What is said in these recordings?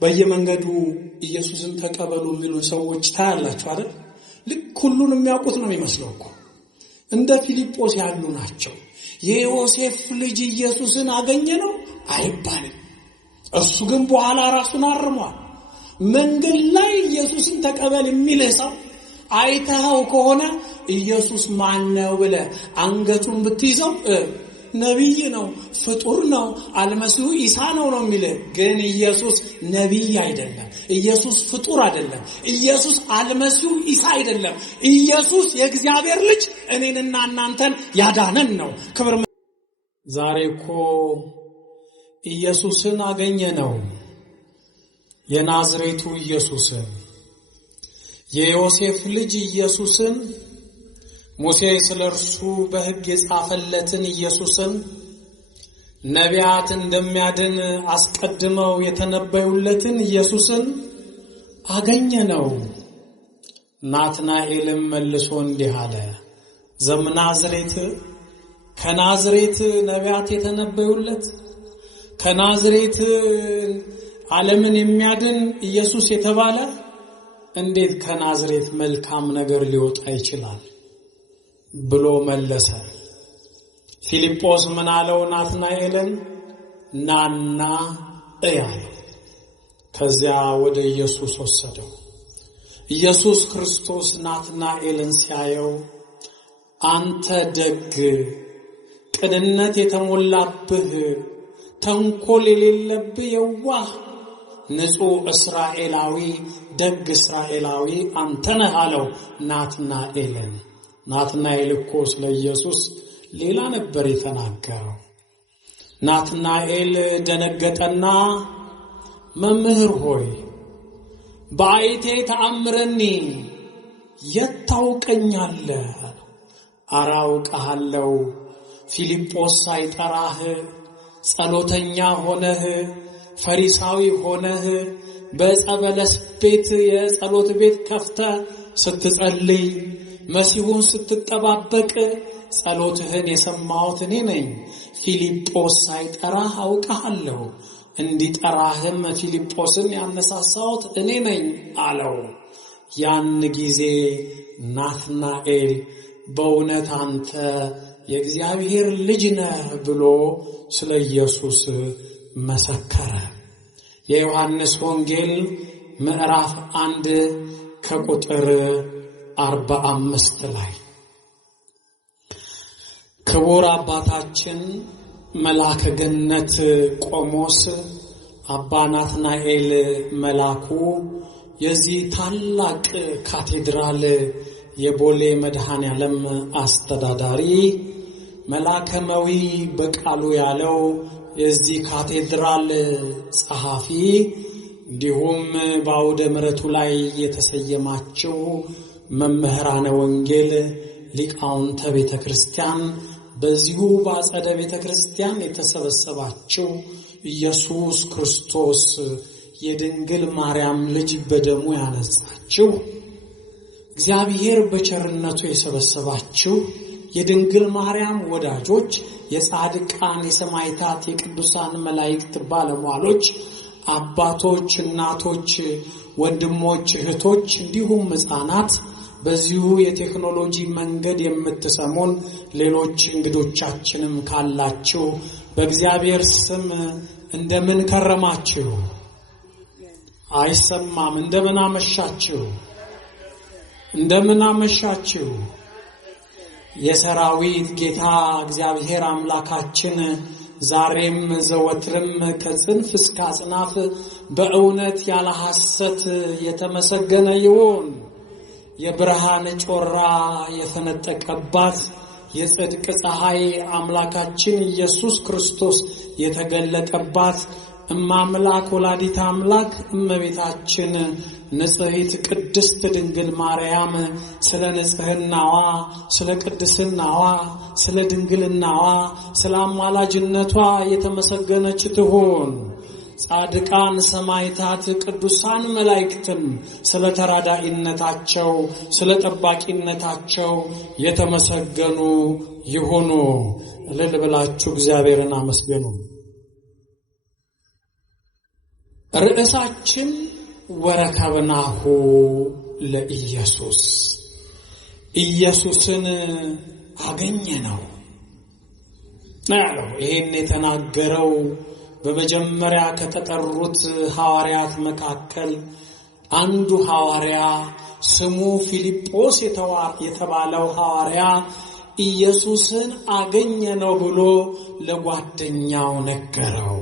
በየመንገዱ ኢየሱስን ተቀበሉ የሚሉ ሰዎች ታያላችሁ አይደል? ልክ ሁሉን የሚያውቁት ነው የሚመስለው እኮ። እንደ ፊልጶስ ያሉ ናቸው። የዮሴፍ ልጅ ኢየሱስን አገኘ ነው አይባልም። እሱ ግን በኋላ ራሱን አርሟል። መንገድ ላይ ኢየሱስን ተቀበል የሚል ሰው አይተኸው ከሆነ ኢየሱስ ማን ነው ብለህ አንገቱን ብትይዘው ነብይ ነው፣ ፍጡር ነው፣ አልመሲሁ ኢሳ ነው የሚልህ። ግን ኢየሱስ ነብይ አይደለም። ኢየሱስ ፍጡር አይደለም። ኢየሱስ አልመሲሁ ኢሳ አይደለም። ኢየሱስ የእግዚአብሔር ልጅ እኔንና እናንተን ያዳነን ነው። ክብር ዛሬ እኮ ኢየሱስን አገኘ ነው። የናዝሬቱ ኢየሱስን፣ የዮሴፍ ልጅ ኢየሱስን፣ ሙሴ ስለርሱ በሕግ የጻፈለትን ኢየሱስን፣ ነቢያት እንደሚያድን አስቀድመው የተነበዩለትን ኢየሱስን አገኘ ነው። ናትናኤልም መልሶ እንዲህ አለ፣ ዘምናዝሬት፣ ከናዝሬት ነቢያት የተነበዩለት፣ ከናዝሬት ዓለምን የሚያድን ኢየሱስ የተባለ እንዴት ከናዝሬት መልካም ነገር ሊወጣ ይችላል ብሎ መለሰ። ፊልጶስ ምን አለው? ናትናኤልን ናና እያለው። ከዚያ ወደ ኢየሱስ ወሰደው። ኢየሱስ ክርስቶስ ናትናኤልን ሲያየው አንተ ደግ፣ ቅንነት የተሞላብህ፣ ተንኮል የሌለብህ የዋህ ንጹሕ እስራኤላዊ፣ ደግ እስራኤላዊ አንተ ነህ አለው ናትናኤልን። ናትናኤል እኮ ስለ ኢየሱስ ሌላ ነበር የተናገረው። ናትናኤል ደነገጠና መምህር ሆይ በአይቴ ተአምረኒ የት ታውቀኛለህ? ኧረ አውቅሃለሁ፣ ፊልጶስ ሳይጠራህ ጸሎተኛ ሆነህ ፈሪሳዊ ሆነህ በጸበለስ ቤት የጸሎት ቤት ከፍተህ ስትጸልይ መሲሁን ስትጠባበቅ ጸሎትህን የሰማሁት እኔ ነኝ። ፊልጶስ ሳይጠራህ አውቅሃለሁ፣ እንዲጠራህም ፊልጶስን ያነሳሳሁት እኔ ነኝ አለው። ያን ጊዜ ናትናኤል በእውነት አንተ የእግዚአብሔር ልጅ ነህ ብሎ ስለ ኢየሱስ መሰከረ። የዮሐንስ ወንጌል ምዕራፍ 1 ከቁጥር 45 ላይ ክቡር አባታችን መልአከ ገነት ቆሞስ አባ ናትናኤል መላኩ የዚህ ታላቅ ካቴድራል የቦሌ መድኃኔዓለም አስተዳዳሪ፣ መላከመዊ በቃሉ ያለው የዚህ ካቴድራል ጸሐፊ፣ እንዲሁም በአውደ ምሕረቱ ላይ የተሰየማቸው መምህራነ ወንጌል፣ ሊቃውንተ ቤተ ክርስቲያን፣ በዚሁ በአጸደ ቤተ ክርስቲያን የተሰበሰባቸው ኢየሱስ ክርስቶስ የድንግል ማርያም ልጅ በደሙ ያነጻችው፣ እግዚአብሔር በቸርነቱ የሰበሰባቸው የድንግል ማርያም ወዳጆች፣ የጻድቃን የሰማዕታት የቅዱሳን መላእክት ባለሟሎች፣ አባቶች፣ እናቶች፣ ወንድሞች፣ እህቶች እንዲሁም ሕፃናት፣ በዚሁ የቴክኖሎጂ መንገድ የምትሰሙን ሌሎች እንግዶቻችንም ካላችሁ በእግዚአብሔር ስም እንደምን ከረማችሁ? አይሰማም። እንደምን አመሻችሁ? እንደምን አመሻችሁ? የሰራዊት ጌታ እግዚአብሔር አምላካችን ዛሬም ዘወትርም ከጽንፍ እስከ አጽናፍ በእውነት ያለ ሐሰት የተመሰገነ ይሁን። የብርሃን ጮራ የፈነጠቀባት የጽድቅ ፀሐይ አምላካችን ኢየሱስ ክርስቶስ የተገለጠባት እማምላክ ወላዲተ አምላክ እመቤታችን ንጽሕት ቅድስት ድንግል ማርያም ስለ ንጽሕናዋ፣ ስለ ቅድስናዋ፣ ስለ ድንግልናዋ፣ ስለ አማላጅነቷ የተመሰገነች ትሁን። ጻድቃን ሰማዕታት ቅዱሳን መላእክትም ስለ ተራዳኢነታቸው ስለ ጠባቂነታቸው የተመሰገኑ ይሁኑ። እልል ብላችሁ እግዚአብሔርን አመስግኑ። ርዕሳችን ወረከብናሁ ለኢየሱስ ኢየሱስን አገኘነው ነው። ይሄን የተናገረው በመጀመሪያ ከተጠሩት ሐዋርያት መካከል አንዱ ሐዋርያ ስሙ ፊልጶስ የተባለው ሐዋርያ ኢየሱስን አገኘነው ብሎ ለጓደኛው ነገረው።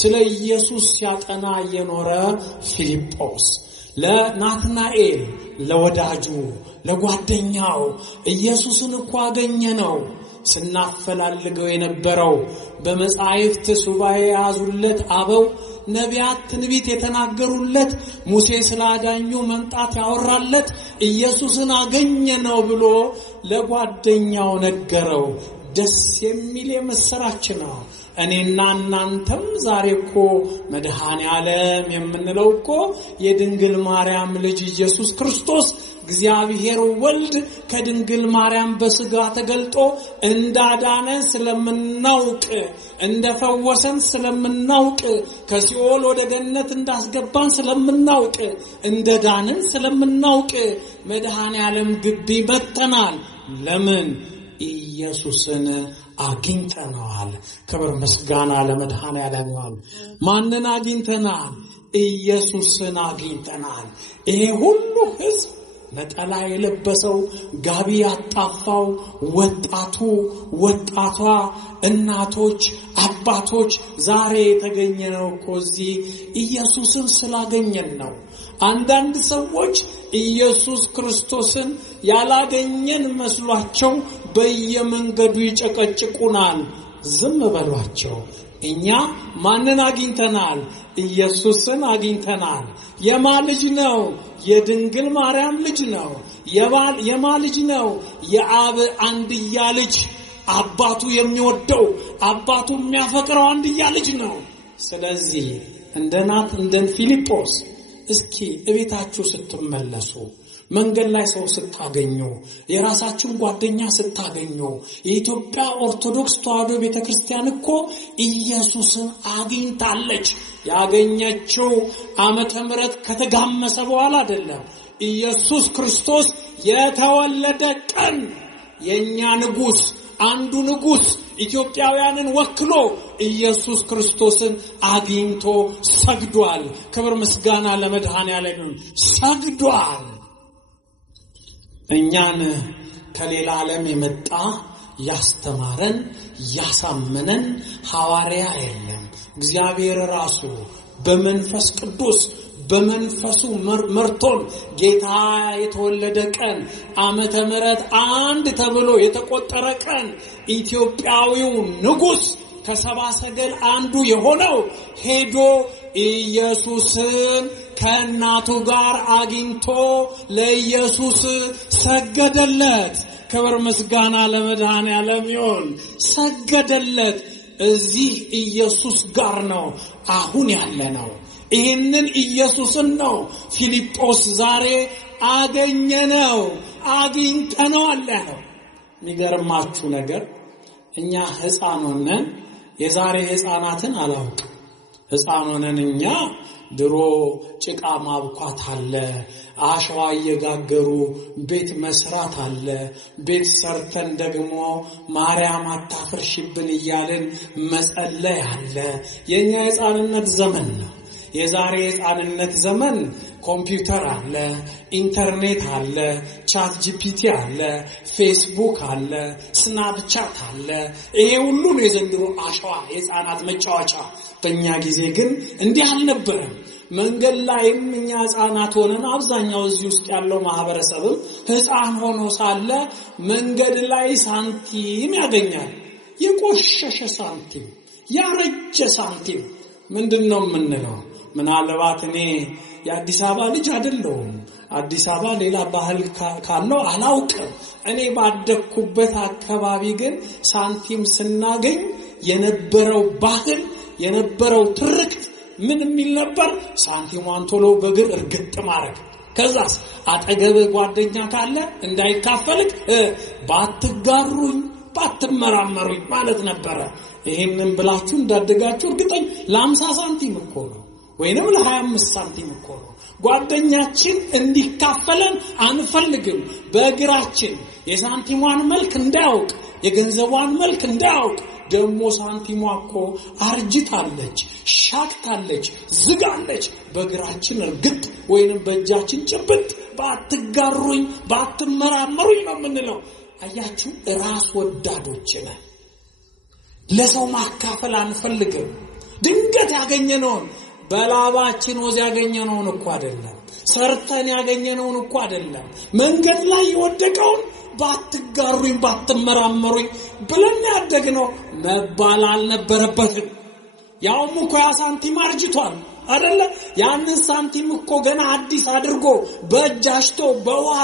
ስለ ኢየሱስ ሲያጠና የኖረ ፊልጶስ ለናትናኤል ለወዳጁ ለጓደኛው ኢየሱስን እኮ አገኘነው ስናፈላልገው የነበረው በመጻሕፍት ሱባኤ ያዙለት አበው ነቢያት ትንቢት የተናገሩለት ሙሴ ስላዳኙ መምጣት ያወራለት ኢየሱስን አገኘነው ብሎ ለጓደኛው ነገረው። ደስ የሚል የምስራች ነው። እኔና እናንተም ዛሬ እኮ መድኃኔ ዓለም የምንለው እኮ የድንግል ማርያም ልጅ ኢየሱስ ክርስቶስ እግዚአብሔር ወልድ ከድንግል ማርያም በሥጋ ተገልጦ እንዳዳነን ስለምናውቅ እንደፈወሰን ስለምናውቅ ከሲኦል ወደ ገነት እንዳስገባን ስለምናውቅ እንደዳነን ስለምናውቅ መድኃኔ ዓለም ግቢ መጥተናል። ለምን? ኢየሱስን አግኝተናል። ክብር ምስጋና ለመድኃኔ ዓለም ይሁን። ማንን አግኝተናል? ኢየሱስን አግኝተናል። ይሄ ሁሉ ሕዝብ ነጠላ የለበሰው ጋቢ ያጣፋው ወጣቱ ወጣቷ እናቶች አባቶች ዛሬ የተገኘነው እኮ እዚህ ኢየሱስን ስላገኘን ነው። አንዳንድ ሰዎች ኢየሱስ ክርስቶስን ያላገኘን መስሏቸው በየመንገዱ ይጨቀጭቁናል። ዝም በሏቸው። እኛ ማንን አግኝተናል? ኢየሱስን አግኝተናል። የማ ልጅ ነው? የድንግል ማርያም ልጅ ነው። የማ ልጅ ነው? የአብ አንድያ ልጅ፣ አባቱ የሚወደው አባቱ የሚያፈቅረው አንድያ ልጅ ነው። ስለዚህ እንደ ፊልጶስ እስኪ እቤታችሁ ስትመለሱ መንገድ ላይ ሰው ስታገኙ የራሳችሁን ጓደኛ ስታገኙ የኢትዮጵያ ኦርቶዶክስ ተዋሕዶ ቤተክርስቲያን እኮ ኢየሱስን አግኝታለች። ያገኘችው ዓመተ ምሕረት ከተጋመሰ በኋላ አይደለም። ኢየሱስ ክርስቶስ የተወለደ ቀን የኛ ንጉስ አንዱ ንጉስ ኢትዮጵያውያንን ወክሎ ኢየሱስ ክርስቶስን አግኝቶ ሰግዷል። ክብር ምስጋና ለመድኃኔ ዓለም ሰግዷል። እኛን ከሌላ ዓለም የመጣ ያስተማረን ያሳመነን ሐዋርያ የለም። እግዚአብሔር ራሱ በመንፈስ ቅዱስ በመንፈሱ መርቶን ጌታ የተወለደ ቀን ዓመተ ምሕረት 1 ተብሎ የተቆጠረ ቀን ኢትዮጵያዊው ንጉስ ከሰባ ሰገል አንዱ የሆነው ሄዶ ኢየሱስን ከእናቱ ጋር አግኝቶ ለኢየሱስ ሰገደለት። ክብር ምስጋና ለመድኃኔ ዓለም ይሁን። ሰገደለት። እዚህ ኢየሱስ ጋር ነው አሁን ያለነው። ይህንን ኢየሱስን ነው ፊልጶስ ዛሬ አገኘነው አግኝተነው አለ ነው። የሚገርማችሁ ነገር እኛ ሕፃን ሆነን የዛሬ ሕፃናትን አላውቅም። ሕፃን ሆነን እኛ ድሮ ጭቃ ማብኳት አለ፣ አሸዋ እየጋገሩ ቤት መስራት አለ። ቤት ሰርተን ደግሞ ማርያም አታፍርሽብን እያልን መጸለይ አለ። የኛ የሕፃንነት ዘመን ነው። የዛሬ የሕፃንነት ዘመን ኮምፒውተር አለ፣ ኢንተርኔት አለ፣ ቻት ጂፒቲ አለ፣ ፌስቡክ አለ፣ ስናፕቻት አለ። ይሄ ሁሉ ነው የዘንድሮ አሸዋ የሕፃናት መጫወቻ። በእኛ ጊዜ ግን እንዲህ አልነበረም። መንገድ ላይም እኛ ሕፃናት ሆነን አብዛኛው እዚህ ውስጥ ያለው ማህበረሰብም ሕፃን ሆኖ ሳለ መንገድ ላይ ሳንቲም ያገኛል። የቆሸሸ ሳንቲም፣ ያረጀ ሳንቲም። ምንድነው የምንለው? ምናልባት እኔ የአዲስ አበባ ልጅ አይደለሁም። አዲስ አበባ ሌላ ባህል ካለው አላውቅም። እኔ ባደኩበት አካባቢ ግን ሳንቲም ስናገኝ የነበረው ባህል የነበረው ትርክት ምን የሚል ነበር? ሳንቲሟን ቶሎ በግር እርግጥ ማድረግ። ከዛስ አጠገብ ጓደኛ ካለ እንዳይካፈልክ ባትጋሩኝ ባትመራመሩኝ ማለት ነበረ። ይሄንን ብላችሁ እንዳደጋችሁ እርግጠኛ ለ50 ሳንቲም እኮ ነው ወይንም ለ25 ሳንቲም እኮ ነው። ጓደኛችን እንዲካፈለን አንፈልግም። በእግራችን የሳንቲሟን መልክ እንዳያውቅ፣ የገንዘቧን መልክ እንዳያውቅ። ደግሞ ሳንቲሟ እኮ አርጅታለች፣ ሻክታለች፣ ዝጋለች። በእግራችን እርግጥ ወይንም በእጃችን ጭብጥ ባትጋሩኝ ባትመራመሩኝ ነው የምንለው። አያችሁ፣ ራስ ወዳዶች ነን። ለሰው ማካፈል አንፈልግም። ድንገት ያገኘነውን በላባችን ወዝ ያገኘነውን እኮ አይደለም፣ ሰርተን ያገኘነውን እኮ አይደለም፣ መንገድ ላይ የወደቀውን ባትጋሩኝ ባትመራመሩኝ ብለን ያደግነው መባል አልነበረበትም። ያውም እኮ ያ ሳንቲም አርጅቷል አይደለ? ያንን ሳንቲም እኮ ገና አዲስ አድርጎ በእጅ አሽቶ በውሃ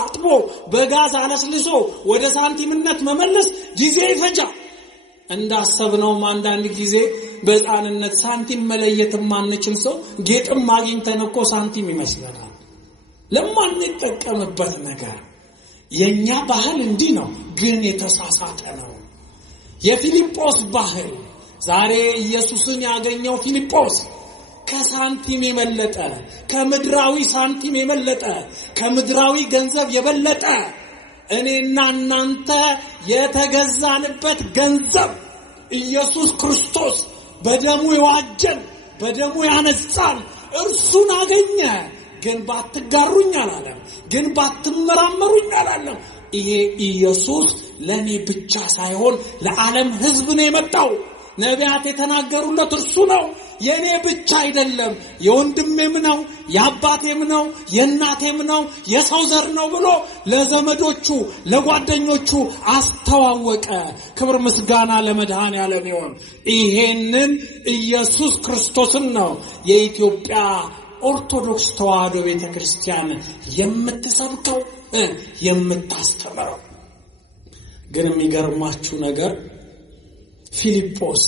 አጥቦ በጋዝ አለስልሶ ወደ ሳንቲምነት መመለስ ጊዜ ይፈጃል። እንዳሰብነው አንዳንድ ጊዜ በሕፃንነት ሳንቲም መለየት ማንችል ሰው ጌጥም አግኝተን እኮ ሳንቲም ይመስለናል። ለማንጠቀምበት ነገር የኛ ባህል እንዲህ ነው፣ ግን የተሳሳተ ነው። የፊልጶስ ባህል ዛሬ ኢየሱስን ያገኘው ፊልጶስ ከሳንቲም የመለጠ ከምድራዊ ሳንቲም የመለጠ ከምድራዊ ገንዘብ የበለጠ እኔና እናንተ የተገዛንበት ገንዘብ ኢየሱስ ክርስቶስ በደሙ የዋጀን በደሙ ያነጻን እርሱን አገኘ። ግን ባትጋሩኝ አላለም፣ ግን ባትመራመሩኝ አላለም። ይሄ ኢየሱስ ለኔ ብቻ ሳይሆን ለዓለም ሕዝብ ነው የመጣው። ነቢያት የተናገሩለት እርሱ ነው። የኔ ብቻ አይደለም፣ የወንድሜም ነው፣ የአባቴም ነው፣ የእናቴም ነው፣ የሰው ዘር ነው ብሎ ለዘመዶቹ ለጓደኞቹ አስተዋወቀ። ክብር ምስጋና ለመድኃኔዓለም ይሁን። ይሄንን ኢየሱስ ክርስቶስን ነው የኢትዮጵያ ኦርቶዶክስ ተዋሕዶ ቤተክርስቲያን የምትሰብከው የምታስተምረው። ግን የሚገርማችሁ ነገር ፊልጶስ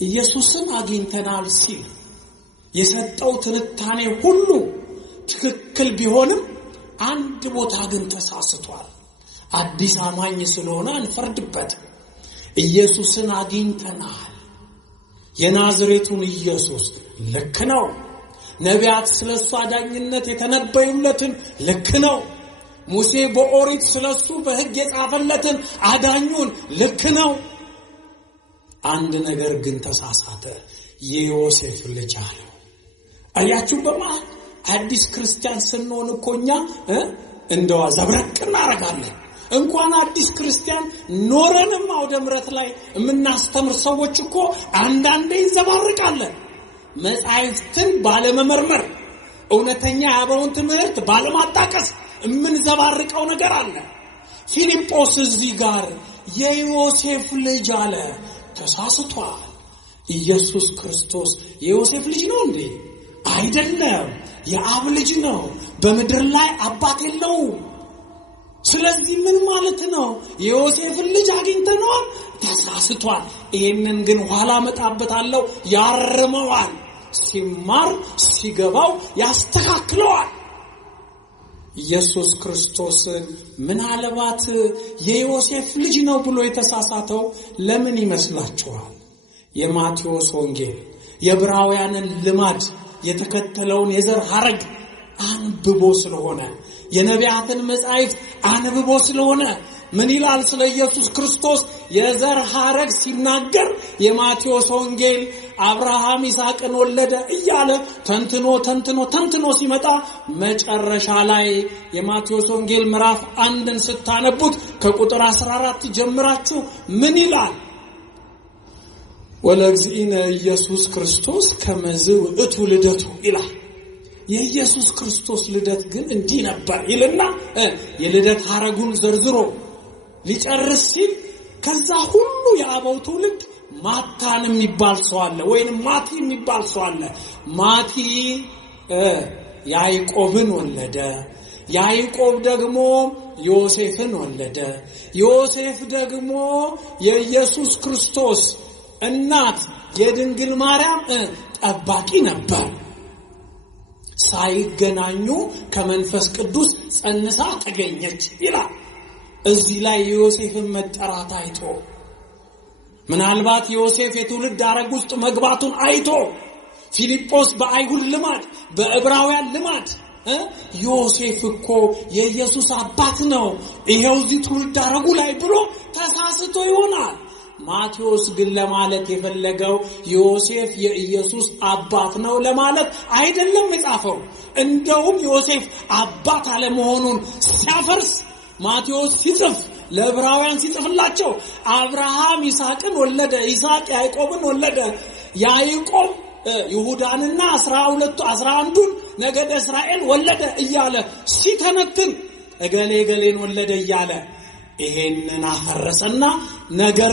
ኢየሱስን አግኝተናል ሲል የሰጠው ትንታኔ ሁሉ ትክክል ቢሆንም አንድ ቦታ ግን ተሳስቷል። አዲስ አማኝ ስለሆነ አንፈርድበት። ኢየሱስን አግኝተናል፣ የናዝሬቱን ኢየሱስ ልክ ነው። ነቢያት ስለሱ አዳኝነት የተነበዩለትን ልክ ነው። ሙሴ በኦሪት ስለሱ በሕግ የጻፈለትን አዳኙን ልክ ነው። አንድ ነገር ግን ተሳሳተ። የዮሴፍ ልጅ አለው። አያችሁ፣ በመሃል አዲስ ክርስቲያን ስንሆን እኮ እኛ እንደዋ ዘብረቅ እናረጋለን። እንኳን አዲስ ክርስቲያን ኖረንም አውደ ምሕረት ላይ የምናስተምር ሰዎች እኮ አንዳንዴ ይዘባርቃለን። መጻሕፍትን ባለመመርመር፣ እውነተኛ ያበውን ትምህርት ባለማጣቀስ የምንዘባርቀው ነገር አለ። ፊልጶስ እዚህ ጋር የዮሴፍ ልጅ አለ። ተሳስቷል። ኢየሱስ ክርስቶስ የዮሴፍ ልጅ ነው እንዴ? አይደለም፣ የአብ ልጅ ነው። በምድር ላይ አባት የለውም። ስለዚህ ምን ማለት ነው? የዮሴፍን ልጅ አግኝተነዋል። ተሳስቷል። ይሄንን ግን ኋላ መጣበታለሁ። ያርመዋል። ሲማር ሲገባው ያስተካክለዋል። ኢየሱስ ክርስቶስን ምናልባት የዮሴፍ ልጅ ነው ብሎ የተሳሳተው ለምን ይመስላችኋል? የማቴዎስ ወንጌል የዕብራውያንን ልማድ የተከተለውን የዘር ሐረግ አንብቦ ስለሆነ፣ የነቢያትን መጻሕፍት አንብቦ ስለሆነ ምን ይላል ስለ ኢየሱስ ክርስቶስ የዘር ሐረግ ሲናገር የማቴዎስ ወንጌል አብርሃም ይስሐቅን ወለደ እያለ ተንትኖ ሲመጣ መጨረሻ ላይ የማቴዎስ ወንጌል ምዕራፍ 1ን ስታነቡት ከቁጥር 14 ጀምራችሁ ምን ይላል? ወለእግዚእነ ኢየሱስ ክርስቶስ ከመዝ ውእቱ ልደቱ ይላል። የኢየሱስ ክርስቶስ ልደት ግን እንዲህ ነበር ይልና የልደት ሐረጉን ዘርዝሮ ሊጨርስ ሲል ከዛ ሁሉ የአበው ትውልድ ማታን የሚባል ሰው አለ፣ ወይንም ማቲ የሚባል ሰው አለ። ማቲ ያዕቆብን ወለደ። ያዕቆብ ደግሞ ዮሴፍን ወለደ። ዮሴፍ ደግሞ የኢየሱስ ክርስቶስ እናት የድንግል ማርያም ጠባቂ ነበር። ሳይገናኙ ከመንፈስ ቅዱስ ጸንሳ ተገኘች ይላል። እዚህ ላይ የዮሴፍን መጠራት አይቶ ምናልባት ዮሴፍ የትውልድ ሐረግ ውስጥ መግባቱን አይቶ ፊልጶስ በአይሁድ ልማድ በዕብራውያን ልማድ ዮሴፍ እኮ የኢየሱስ አባት ነው ይሄው እዚህ ትውልድ ሐረጉ ላይ ብሎ ተሳስቶ ይሆናል። ማቴዎስ ግን ለማለት የፈለገው ዮሴፍ የኢየሱስ አባት ነው ለማለት አይደለም የጻፈው። እንደውም ዮሴፍ አባት አለመሆኑን ሲያፈርስ ማቴዎስ ሲጽፍ ለዕብራውያን ሲጽፍላቸው አብርሃም ይስሐቅን ወለደ፣ ይስሐቅ ያዕቆብን ወለደ፣ ያዕቆብ ይሁዳንና 11ዱን ነገደ እስራኤል ወለደ እያለ ሲተነትን እገሌ ገሌን ወለደ እያለ ይሄንን አፈረሰና ነገር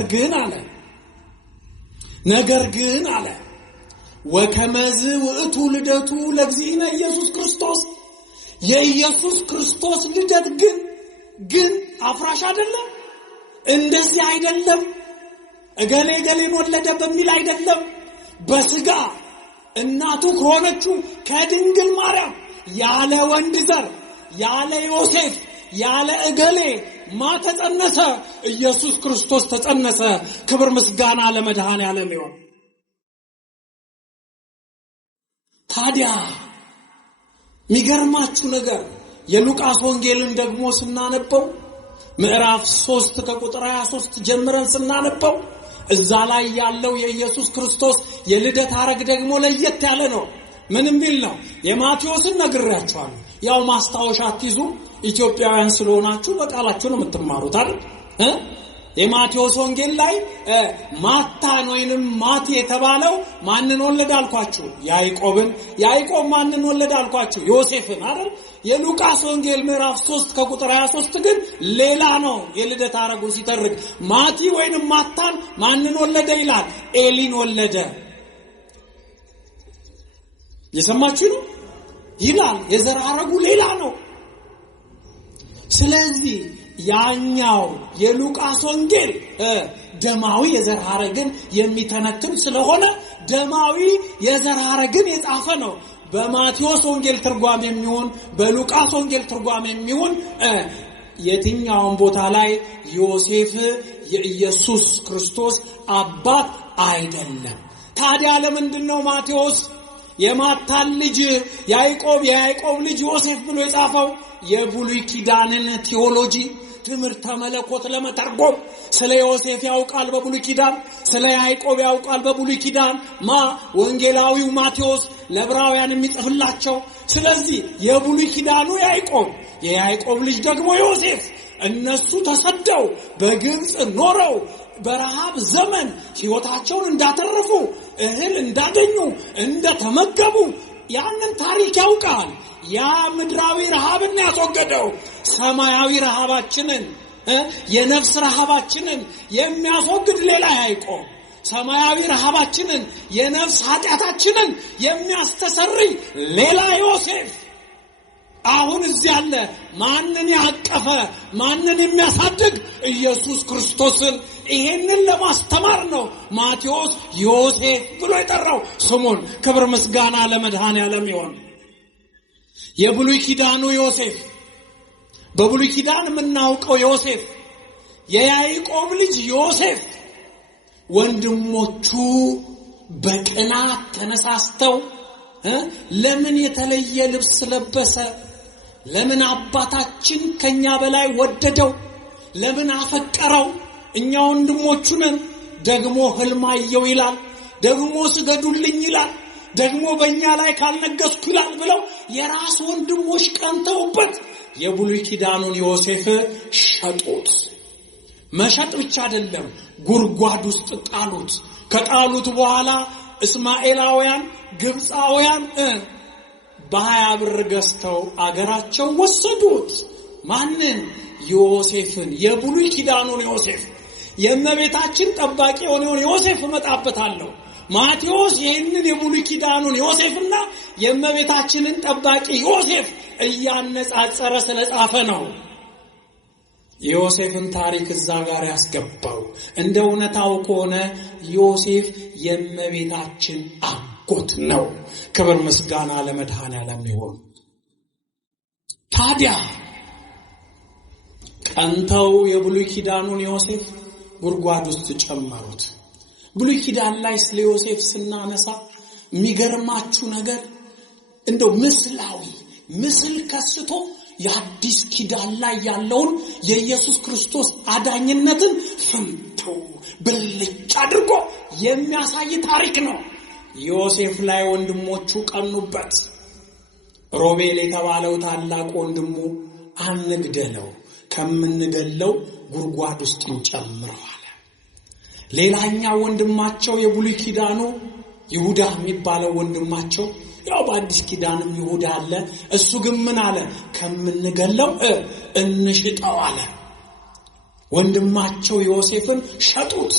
ግን አለ ወከመዝ ውእቱ ልደቱ ለእግዚእነ ኢየሱስ ክርስቶስ የኢየሱስ ክርስቶስ ልደት ግን አፍራሽ አይደለም። እንደዚህ አይደለም። እገሌ ገሌን ወለደ በሚል አይደለም። በስጋ እናቱ ከሆነችው ከድንግል ማርያም ያለ ወንድ ዘር ያለ ዮሴፍ ያለ እገሌ ተጸነሰ? ኢየሱስ ክርስቶስ ተጸነሰ። ክብር ምስጋና ለመድኃኔዓለም ይሁን። ታዲያ የሚገርማችሁ ነገር የሉቃስ ወንጌልን ደግሞ ስናነበው ምዕራፍ 3 ከቁጥር 23 ጀምረን ስናነበው እዛ ላይ ያለው የኢየሱስ ክርስቶስ የልደት ሐረግ ደግሞ ለየት ያለ ነው። ምን የሚል ነው? የማቴዎስን ነግሬያችኋለሁ። ያው ማስታወሻ አትይዙ ኢትዮጵያውያን ስለሆናችሁ በቃላችሁ ነው የምትማሩት አይደል? የማቴዎስ ወንጌል ላይ ማታን ወይንም ማቴ የተባለው ማንን ወለደ አልኳችሁ? ያዕቆብን። ያዕቆብ ማንን ወለደ አልኳችሁ? ዮሴፍን አይደል? የሉቃስ ወንጌል ምዕራፍ 3 ከቁጥር 23 ግን ሌላ ነው። የልደት ሐረጉን ሲተርክ ማቲ ወይንም ማታን ማንን ወለደ ይላል? ኤሊን ወለደ። የሰማችሁ ነው ይላል። የዘር ሐረጉ ሌላ ነው። ስለዚህ ያኛው የሉቃስ ወንጌል ደማዊ የዘር ሐረግን የሚተነትን ስለሆነ ደማዊ የዘር ሐረግን የጻፈ ነው። በማቴዎስ ወንጌል ትርጓሜ የሚሆን በሉቃስ ወንጌል ትርጓሜ የሚሆን የትኛውን ቦታ ላይ ዮሴፍ የኢየሱስ ክርስቶስ አባት አይደለም። ታዲያ ለምንድነው ማቴዎስ የማታን ልጅ ያዕቆብ የያዕቆብ ልጅ ዮሴፍ ብሎ የጻፈው? የብሉይ ኪዳንን ቴዎሎጂ ትምህርተ መለኮት ለመተርጎም ስለ ዮሴፍ ያውቃል በብሉይ ኪዳን፣ ስለ ያዕቆብ ያውቃል በብሉይ ኪዳን ወንጌላዊው ማቴዎስ ለዕብራውያን የሚጽፍላቸው። ስለዚህ የብሉይ ኪዳኑ ያዕቆብ የያዕቆብ ልጅ ደግሞ ዮሴፍ እነሱ ተሰደው በግብጽ ኖረው በረሃብ ዘመን ሕይወታቸውን እንዳተረፉ እህል እንዳገኙ እንደተመገቡ ያንን ታሪክ ያውቃል። ያ ምድራዊ ረሃብን ያስወገደው ሰማያዊ ረሃባችንን የነፍስ ረሃባችንን የሚያስወግድ ሌላ ያዕቆብ፣ ሰማያዊ ረሃባችንን የነፍስ ኃጢአታችንን የሚያስተሰርይ ሌላ ዮሴፍ አሁን እዚህ ያለ ማንን ያቀፈ ማንን የሚያሳድግ ኢየሱስ ክርስቶስን ይሄንን ለማስተማር ነው ማቴዎስ ዮሴፍ ብሎ የጠራው ስሙን። ክብር ምስጋና ለመድኃኔዓለም ይሁን። የብሉይ ኪዳኑ ዮሴፍ በብሉይ ኪዳን የምናውቀው ዮሴፍ የያዕቆብ ልጅ ዮሴፍ ወንድሞቹ በቅናት ተነሳስተው ለምን የተለየ ልብስ ለበሰ? ለምን አባታችን ከኛ በላይ ወደደው? ለምን አፈቀረው? እኛ ወንድሞቹ ነን። ደግሞ ህልም አየው ይላል፣ ደግሞ ስገዱልኝ ይላል፣ ደግሞ በእኛ ላይ ካልነገስኩ ይላል ብለው የራስ ወንድሞች ቀንተውበት የብሉይ ኪዳኑን ዮሴፍ ሸጡት። መሸጥ ብቻ አይደለም፣ ጉድጓድ ውስጥ ጣሉት። ከጣሉት በኋላ እስማኤላውያን ግብፃውያን በ20 ብር ገዝተው አገራቸው ወሰዱት። ማንን? ዮሴፍን። የብሉይ ኪዳኑን ዮሴፍ፣ የእመቤታችን ጠባቂ የሆነውን ዮሴፍ እመጣበታለሁ። ማቴዎስ ይህንን የብሉይ ኪዳኑን ዮሴፍና የእመቤታችንን ጠባቂ ዮሴፍ እያነጻጸረ ስለጻፈ ነው የዮሴፍን ታሪክ እዛ ጋር ያስገባው። እንደ እውነታው ከሆነ ዮሴፍ የእመቤታችን አጎት ነው። ክብር ምስጋና ለመድኃኔዓለም ይሁን። ታዲያ ቀንተው የብሉይ ኪዳኑን ዮሴፍ ጉድጓድ ውስጥ ጨመሩት። ብሉይ ኪዳን ላይ ስለ ዮሴፍ ስናነሳ የሚገርማችሁ ነገር እንደው ምስል ከስቶ የአዲስ ኪዳን ላይ ያለውን የኢየሱስ ክርስቶስ አዳኝነትን ፍንተው ብልጭ አድርጎ የሚያሳይ ታሪክ ነው። ዮሴፍ ላይ ወንድሞቹ ቀኑበት። ሮቤል የተባለው ታላቅ ወንድሙ አንግደለው፣ ከምንገለው ጉድጓድ ውስጥ እንጨምረው አለ። ሌላኛው ወንድማቸው የብሉይ ኪዳኑ ይሁዳ የሚባለው ወንድማቸው፣ ያው በአዲስ ኪዳንም ይሁዳ አለ፣ እሱ ግን ምን አለ? ከምንገለው እንሽጠው አለ። ወንድማቸው ዮሴፍን ሸጡት።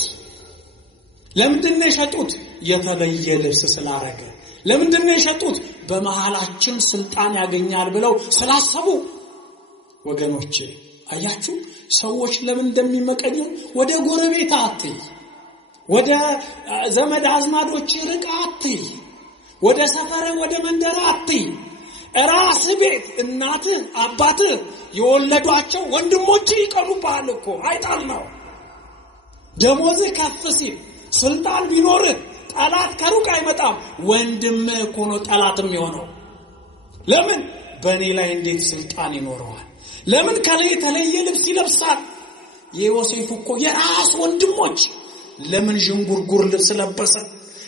ለምንድነው የሸጡት? የተለየ ልብስ ስላረገ። ለምንድነው የሸጡት? በመሃላችን ስልጣን ያገኛል ብለው ስላሰቡ። ወገኖቼ አያችሁ ሰዎች ለምን እንደሚመቀኙ። ወደ ጎረቤት አትይ፣ ወደ ዘመድ አዝማዶች ርቃ አትይ፣ ወደ ሰፈር ወደ መንደር አትይ። ራስ ቤት እናትህ አባትህ የወለዷቸው ወንድሞች ይቀኑብሃል እኮ። አይጣል ነው። ደሞዝ ከፍ ሲል ስልጣን ቢኖርህ ጠላት ከሩቅ አይመጣም። ወንድምህ እኮ ነው ጠላትም የሆነው። ለምን በእኔ ላይ እንዴት ስልጣን ይኖረዋል? ለምን ከላይ የተለየ ልብስ ይለብሳል? የዮሴፍ እኮ የራስ ወንድሞች ለምን ዥንጉርጉር ልብስ ለበሰ?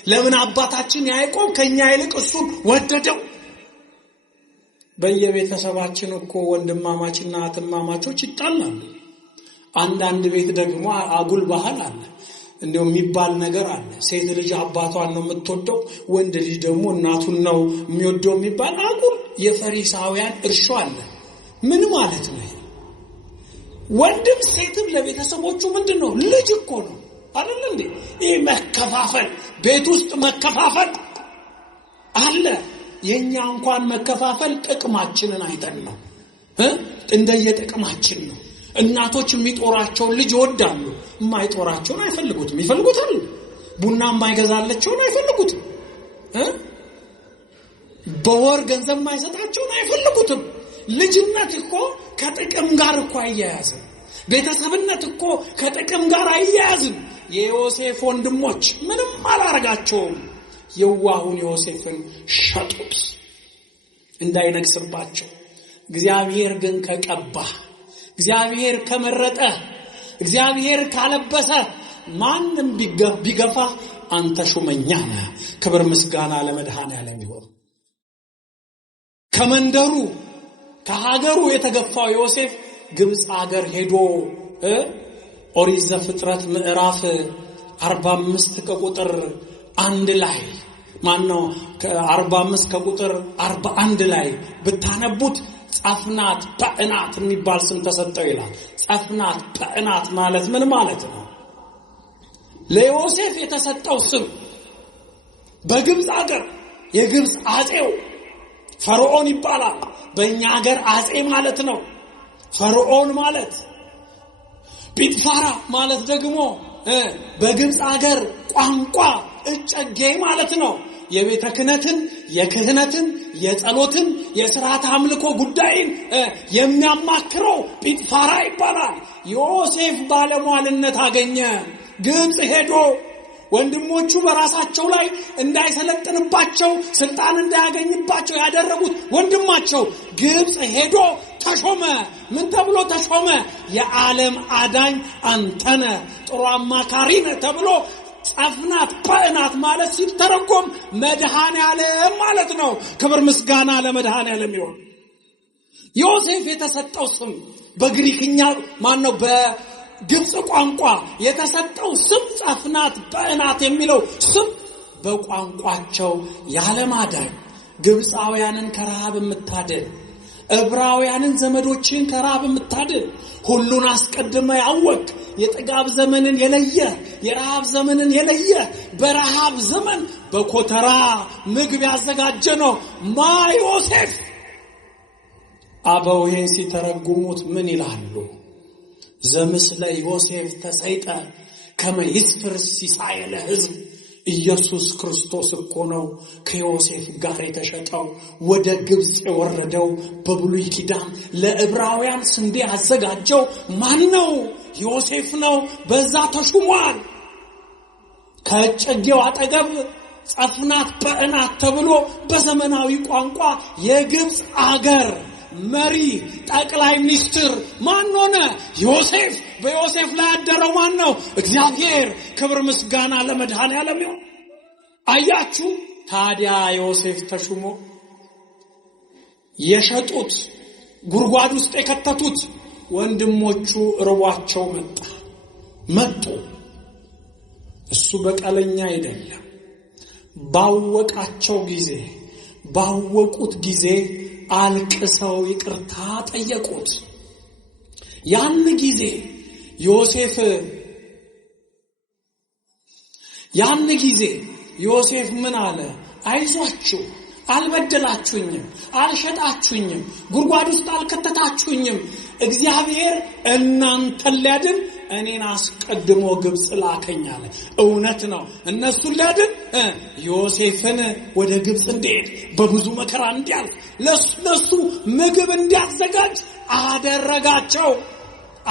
ለምን አባታችን ያዕቆብ ከኛ ይልቅ እሱን ወደደው? በየቤተሰባችን እኮ ወንድማማችና እህትማማቾች ይጣላሉ። አንዳንድ ቤት ደግሞ አጉል ባህል አለ። እንደው የሚባል ነገር አለ። ሴት ልጅ አባቷን ነው የምትወደው፣ ወንድ ልጅ ደግሞ እናቱን ነው የሚወደው የሚባል አጉል የፈሪሳውያን እርሾ አለ። ምን ማለት ነው? ወንድም ሴትም ለቤተሰቦቹ ምንድነው? ልጅ እኮ ነው አይደል እንዴ? ይሄ መከፋፈል፣ ቤት ውስጥ መከፋፈል አለ። የኛ እንኳን መከፋፈል ጥቅማችንን አይተን ነው እንደየጥቅማችን ነው። እናቶች የሚጦራቸውን ልጅ ይወዳሉ፣ የማይጦራቸውን አይፈልጉትም። ይፈልጉታል። ቡና የማይገዛላቸውን አይፈልጉትም። በወር ገንዘብ የማይሰጣቸውን አይፈልጉትም። ልጅነት እኮ ከጥቅም ጋር እኮ አያያዝም። ቤተሰብነት እኮ ከጥቅም ጋር አያያዝም። የዮሴፍ ወንድሞች ምንም አላረጋቸውም። የዋሁን ዮሴፍን ሸጡት እንዳይነግስባቸው። እግዚአብሔር ግን ከቀባ፣ እግዚአብሔር ከመረጠ፣ እግዚአብሔር ካለበሰ ማንም ቢገፋ አንተ ሹመኛ ነህ። ክብር ምስጋና ለመድኃኔዓለም ይሁን። ከመንደሩ ከሀገሩ የተገፋው ዮሴፍ ግብጽ ሀገር ሄዶ ኦሪት ዘፍጥረት ምዕራፍ 45 ከቁጥር 1 ላይ ማነው 45 ከቁጥር 41 ላይ ብታነቡት ጸፍናት በእናት የሚባል ስም ተሰጠው ይላል። ጸፍናት በእናት ማለት ምን ማለት ነው? ለዮሴፍ የተሰጠው ስም በግብጽ ሀገር የግብጽ አጼው ፈርዖን ይባላል። በእኛ ሀገር አጼ ማለት ነው ፈርዖን ማለት። ጲጥፋራ ማለት ደግሞ በግብጽ ሀገር ቋንቋ እጨጌ ማለት ነው። የቤተ ክህነትን፣ የክህነትን፣ የጸሎትን፣ የሥርዓተ አምልኮ ጉዳይን የሚያማክረው ጲጥፋራ ይባላል። ዮሴፍ ባለሟልነት አገኘ። ግብጽ ሄዶ ወንድሞቹ በራሳቸው ላይ እንዳይሰለጥንባቸው ስልጣን እንዳያገኝባቸው ያደረጉት ወንድማቸው ግብጽ ሄዶ ተሾመ። ምን ተብሎ ተሾመ? የዓለም አዳኝ አንተነ ጥሩ አማካሪ ነህ ተብሎ ጸፍናት በእናት ማለት ሲተረጎም መድኃኔዓለም ማለት ነው። ክብር ምስጋና ለመድኃኔዓለም ይሁን። ዮሴፍ የተሰጠው ስም በግሪክኛ ማነው? በግብጽ ቋንቋ የተሰጠው ስም ጸፍናት በእናት የሚለው ስም በቋንቋቸው የዓለም አዳኝ፣ ግብጻውያንን ከረሃብ የምታድን፣ ዕብራውያንን ዘመዶችን ከረሃብ የምታድን፣ ሁሉን አስቀድመ ያወቅ፣ የጥጋብ ዘመንን የለየ፣ የረሃብ ዘመንን የለየ፣ በረሃብ ዘመን በኮተራ ምግብ ያዘጋጀ ነው ዮሴፍ። አበው ይህን ሲተረጉሙት ምን ይላሉ? ዘምስለ ዮሴፍ ተሰይጠ ከመ ይስፍር ሲሳየ ለሕዝብ። ኢየሱስ ክርስቶስ እኮ ነው ከዮሴፍ ጋር የተሸጠው፣ ወደ ግብጽ የወረደው። በብሉይ ኪዳን ለዕብራውያን ስንዴ ያዘጋጀው ማን ነው? ዮሴፍ ነው። በዛ ተሹሟል። ከእጨጌው አጠገብ ጸፍናት በእናት ተብሎ በዘመናዊ ቋንቋ የግብጽ አገር መሪ ጠቅላይ ሚኒስትር ማን ሆነ? ዮሴፍ። በዮሴፍ ላይ ያደረው ማን ነው? እግዚአብሔር። ክብር ምስጋና ለመድኃኔዓለም ይሁን። አያችሁ ታዲያ ዮሴፍ ተሹሞ የሸጡት ጉርጓድ ውስጥ የከተቱት ወንድሞቹ ርቧቸው መጡ። እሱ በቀለኛ አይደለም። ባወቁት ጊዜ አልቅሰው ይቅርታ ጠየቁት። ያን ጊዜ ዮሴፍ ምን አለ? አይዟችሁ፣ አልበደላችሁኝም፣ አልሸጣችሁኝም፣ ጉርጓድ ውስጥ አልከተታችሁኝም። እግዚአብሔር እናንተን ሊያድን እኔን አስቀድሞ ግብጽ ላከኝ አለ። እውነት ነው። እነሱን ሊያድን ዮሴፍን ወደ ግብጽ እንዲሄድ በብዙ መከራ እንዲያልፍ ለሱ ምግብ እንዲያዘጋጅ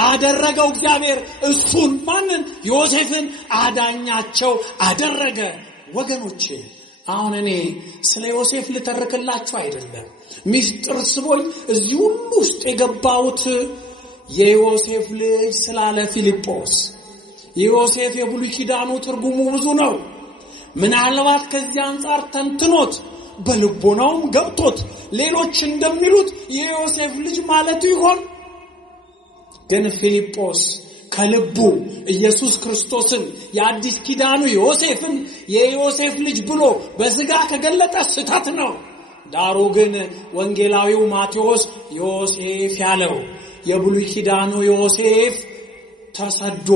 አደረገው እግዚአብሔር። እሱን ማንን? ዮሴፍን አዳኛቸው አደረገ። ወገኖቼ አሁን እኔ ስለ ዮሴፍ ልተርክላችሁ አይደለም። ሚስጥር ስቦኝ እዚህ ሁሉ ውስጥ የገባሁት የዮሴፍ ልጅ ስላለ ፊልጶስ። የዮሴፍ የብሉይ ኪዳኑ ትርጉሙ ብዙ ነው። ምናልባት ከዚህ አንፃር ተንትኖት በልቦናውም ገብቶት ሌሎች እንደሚሉት የዮሴፍ ልጅ ማለቱ ይሆን? ግን ፊልጶስ ከልቡ ኢየሱስ ክርስቶስን የአዲስ ኪዳኑ ዮሴፍን የዮሴፍ ልጅ ብሎ በስጋ ከገለጠ ስህተት ነው። ዳሩ ግን ወንጌላዊው ማቴዎስ ዮሴፍ ያለው የብሉይ ኪዳኑ ዮሴፍ ተሰዶ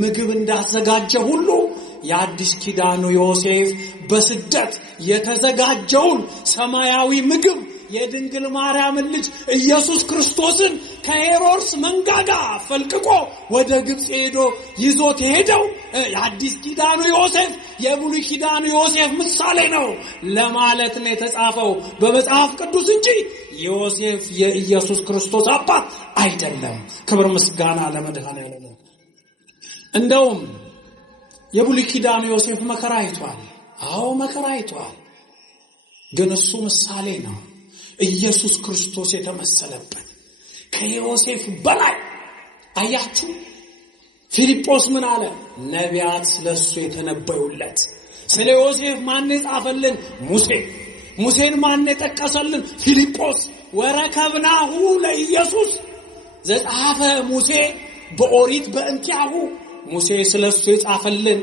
ምግብ እንዳዘጋጀ ሁሉ የአዲስ ኪዳኑ ዮሴፍ በስደት የተዘጋጀውን ሰማያዊ ምግብ የድንግል ማርያምን ልጅ ኢየሱስ ክርስቶስን ከሄሮድስ መንጋጋ ፈልቅቆ ወደ ግብጽ ሄዶ ይዞት ሄደው የአዲስ ኪዳኑ ዮሴፍ የብሉይ ኪዳኑ ዮሴፍ ምሳሌ ነው ለማለት ነው የተጻፈው በመጽሐፍ ቅዱስ እንጂ ዮሴፍ የኢየሱስ ክርስቶስ አባት አይደለም። ክብር ምስጋና ለመድኃኔዓለም። እንደውም የብሉይ ኪዳኑ ዮሴፍ መከራ አይቷል። አዎ መከራ አይቷል። ግን እሱ ምሳሌ ነው። ኢየሱስ ክርስቶስ የተመሰለበት ከዮሴፍ በላይ አያችሁ። ፊልጶስ ምን አለ? ነቢያት ስለሱ የተነበዩለት። ስለ ዮሴፍ ማን የጻፈልን? ሙሴን ማን የጠቀሰልን? ፊልጶስ። ወረከብናሁ ለኢየሱስ ዘጻፈ ሙሴ በኦሪት በእንቲአሁ። ሙሴ ስለሱ የጻፈልን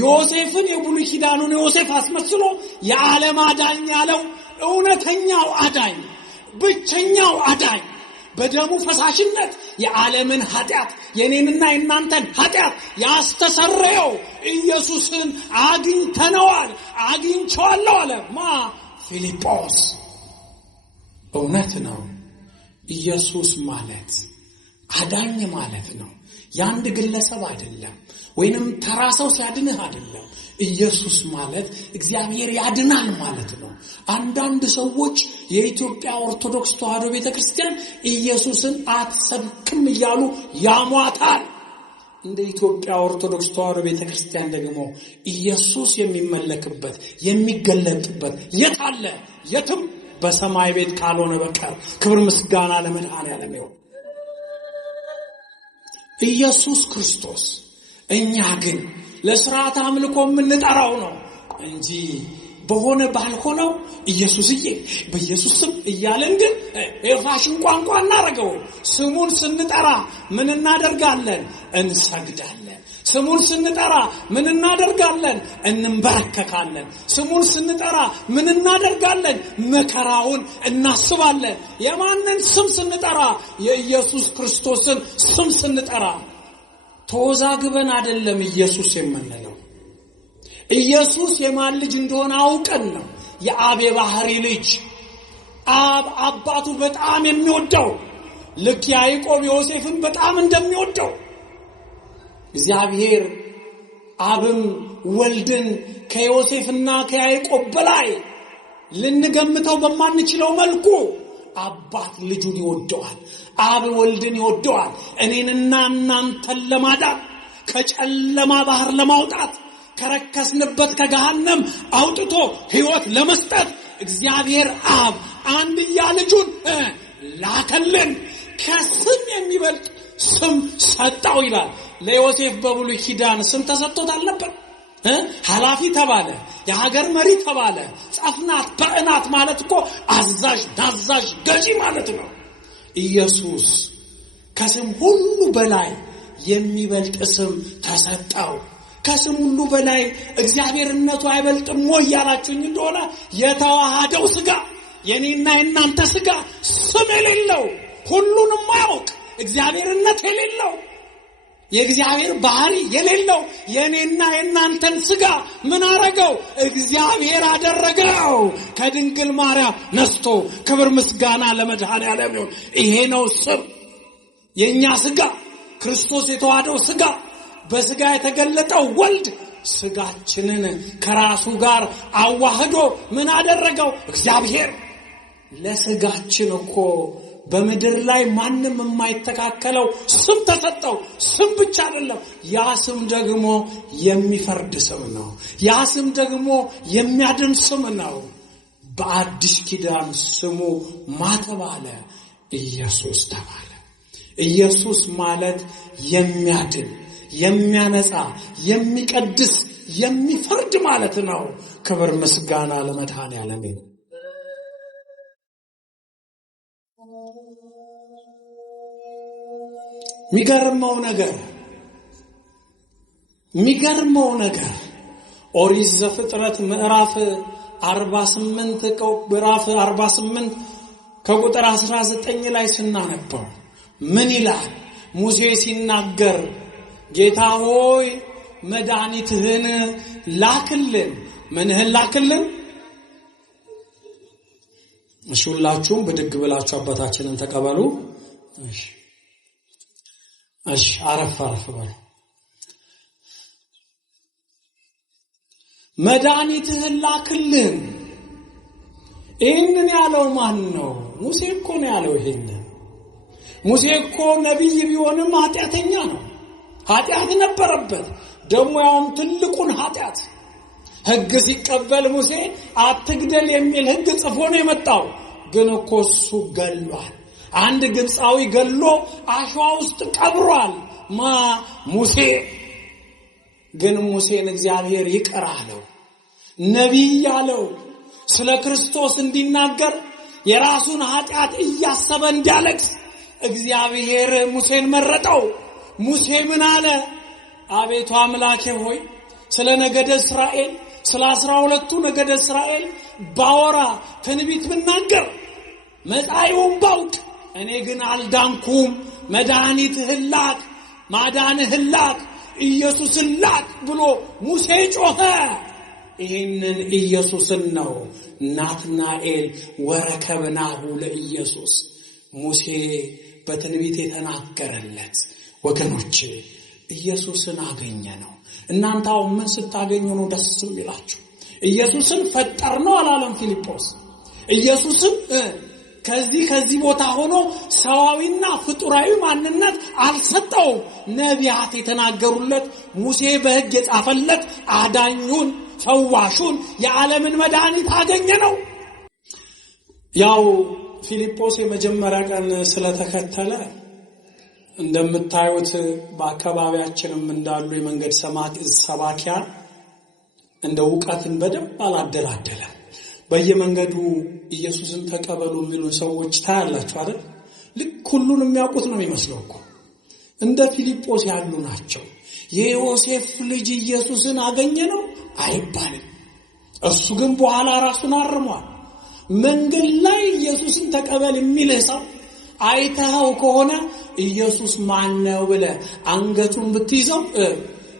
ዮሴፍን የብሉይ ኪዳኑን ዮሴፍ አስመስሎ የዓለም አዳኝ ያለው እውነተኛው አዳኝ፣ ብቸኛው አዳኝ በደሙ ፈሳሽነት የዓለምን ኃጢአት የኔንና የናንተን ኃጢአት ያስተሰረየው ኢየሱስን አግኝቼዋለሁ አለ። ፊልጶስ። እውነት ነው። ኢየሱስ ማለት አዳኝ ማለት ነው። የአንድ ግለሰብ አይደለም፣ ወይንም ተራ ሰው ሲያድንህ አይደለም። ኢየሱስ ማለት እግዚአብሔር ያድናል ማለት ነው። አንዳንድ ሰዎች የኢትዮጵያ ኦርቶዶክስ ተዋሕዶ ቤተክርስቲያን ኢየሱስን አትሰብክም እያሉ ያሟታል። እንደ ኢትዮጵያ ኦርቶዶክስ ተዋሕዶ ቤተክርስቲያን ደግሞ ኢየሱስ የሚመለክበት የሚገለጥበት የት አለ? የትም በሰማይ ቤት ካልሆነ በቀር። ክብር ምስጋና ለመድኃኔዓለም ይሁን። ኢየሱስ ክርስቶስ። እኛ ግን ለሥርዓት አምልኮ የምንጠራው ነው እንጂ በሆነ ባልሆነው ኢየሱስዬ በኢየሱስ ስም እያለን ግን የፋሽን ቋንቋ እናረገው። ስሙን ስንጠራ ምን እናደርጋለን? እንሰግዳለን። ስሙን ስንጠራ ምን እናደርጋለን? እንንበረከካለን። ስሙን ስንጠራ ምን እናደርጋለን? መከራውን እናስባለን። የማንን ስም ስንጠራ? የኢየሱስ ክርስቶስን ስም ስንጠራ ተወዛግበን አይደለም ኢየሱስ የምንለው። ኢየሱስ የማን ልጅ እንደሆነ አውቀን ነው። የአብ የባህሪ ልጅ፣ አብ አባቱ በጣም የሚወደው፣ ልክ ያዕቆብ ዮሴፍን በጣም እንደሚወደው እግዚአብሔር አብም ወልድን ከዮሴፍና ከያዕቆብ በላይ ልንገምተው በማንችለው መልኩ አባት ልጁን ይወደዋል። አብ ወልድን ይወደዋል። እኔንና እናንተን ለማዳን ከጨለማ ባህር ለማውጣት ከረከስንበት ከገሃነም አውጥቶ ሕይወት ለመስጠት እግዚአብሔር አብ አንድያ ልጁን ላከልን። ከስም የሚበልጥ ስም ሰጠው ይላል። ለዮሴፍ በብሉይ ኪዳን ስም ተሰጥቶታል ነበር። ኃላፊ ተባለ፣ የሀገር መሪ ተባለ። ጸፍናት በእናት ማለት እኮ አዛዥ፣ ታዛዥ፣ ገዢ ማለት ነው። ኢየሱስ ከስም ሁሉ በላይ የሚበልጥ ስም ተሰጠው። ከስም ሁሉ በላይ እግዚአብሔርነቱ አይበልጥም ወይ ያላችሁኝ እንደሆነ የተዋሃደው ሥጋ፣ የኔና የናንተ ሥጋ ስም የሌለው ሁሉንም ማያውቅ እግዚአብሔርነት የሌለው የእግዚአብሔር ባህሪ የሌለው የኔና የናንተን ሥጋ ምን አረገው? እግዚአብሔር አደረገው። ከድንግል ማርያም ነስቶ ክብር ምስጋና ለመድኃኔዓለም ይሁን። ይሄ ነው ስም። የኛ ሥጋ ክርስቶስ የተዋሃደው ሥጋ በሥጋ የተገለጠው ወልድ ሥጋችንን ከራሱ ጋር አዋህዶ ምን አደረገው? እግዚአብሔር ለሥጋችን እኮ በምድር ላይ ማንም የማይተካከለው ስም ተሰጠው። ስም ብቻ አይደለም፣ ያ ስም ደግሞ የሚፈርድ ስም ነው። ያ ስም ደግሞ የሚያድን ስም ነው። በአዲስ ኪዳን ስሙ ማተባለ ኢየሱስ ተባለ። ኢየሱስ ማለት የሚያድን፣ የሚያነጻ፣ የሚቀድስ፣ የሚፈርድ ማለት ነው። ክብር ምስጋና ለመድኃኔዓለም ይሁን። የሚገርመው ነገር ኦሪት ዘፍጥረት ምዕራፍ 48 ከቁጥር 19 ላይ ስናነበው ምን ይላል? ሙሴ ሲናገር ጌታ ሆይ መድኃኒትህን ላክልን። ምንህን ላክልን? እሺ ሁላችሁም ብድግ ብላችሁ አባታችንን ተቀበሉ። እሺ አረፍ በሉ። መድኃኒትህን ላክልን። ይህንን ያለው ማን ነው? ሙሴ እኮ ነው ያለው። ይሄንን ሙሴ እኮ ነቢይ ቢሆንም ኃጢአተኛ ነው። ኃጢአት ነበረበት፣ ደግሞ ያውም ትልቁን ኃጢአት። ሕግ ሲቀበል ሙሴ አትግደል የሚል ሕግ ጽፎ ነው የመጣው። ግን እኮ እሱ ገሏል። አንድ ግብፃዊ ገሎ አሸዋ ውስጥ ቀብሯል። ሙሴ። ግን ሙሴን እግዚአብሔር ይቅር አለው። ነቢይ ያለው ስለ ክርስቶስ እንዲናገር የራሱን ኃጢአት እያሰበ እንዲያለቅስ እግዚአብሔር ሙሴን መረጠው። ሙሴ ምን አለ? አቤቱ አምላኬ ሆይ ስለ ነገደ እስራኤል፣ ስለ 12ቱ ነገደ እስራኤል ባወራ ትንቢት ብናገር መጻኢውን ባውቅ፣ እኔ ግን አልዳንኩም። መድኃኒትህን ላክ፣ ማዳንህን ላክ፣ ኢየሱስን ላክ ብሎ ሙሴ ጮኸ። ይህንን ኢየሱስን ነው ናትናኤል ወረከብናሁ ለኢየሱስ ሙሴ በትንቢት የተናገረለት። ወገኖች ኢየሱስን አገኘ ነው። እናንተ አሁን ምን ስታገኙ ነው ደስ የሚላችሁ? ኢየሱስን ፈጠር ነው አላለም ፊልጶስ። ኢየሱስን ከዚህ ቦታ ሆኖ ሰዋዊና ፍጡራዊ ማንነት አልሰጠውም። ነቢያት የተናገሩለት፣ ሙሴ በሕግ የጻፈለት አዳኙን፣ ፈዋሹን፣ የዓለምን መድኃኒት አገኘ ነው። ያው ፊልጶስ የመጀመሪያ ቀን ስለተከተለ እንደምታዩት በአካባቢያችንም እንዳሉ የመንገድ ሰባኪያን እንደ ዕውቀትን በደንብ አላደላደለም። በየመንገዱ ኢየሱስን ተቀበሉ የሚሉ ሰዎች ታያላችሁ አይደል? ልክ ሁሉን የሚያውቁት ነው የሚመስለው እኮ። እንደ ፊልጶስ ያሉ ናቸው። የዮሴፍ ልጅ ኢየሱስን አገኘ ነው አይባልም። እሱ ግን በኋላ ራሱን አርሟል። መንገድ ላይ ኢየሱስን ተቀበል የሚልህ ሰው አይተኸው ከሆነ ኢየሱስ ማን ነው ብለህ አንገቱን ብትይዘው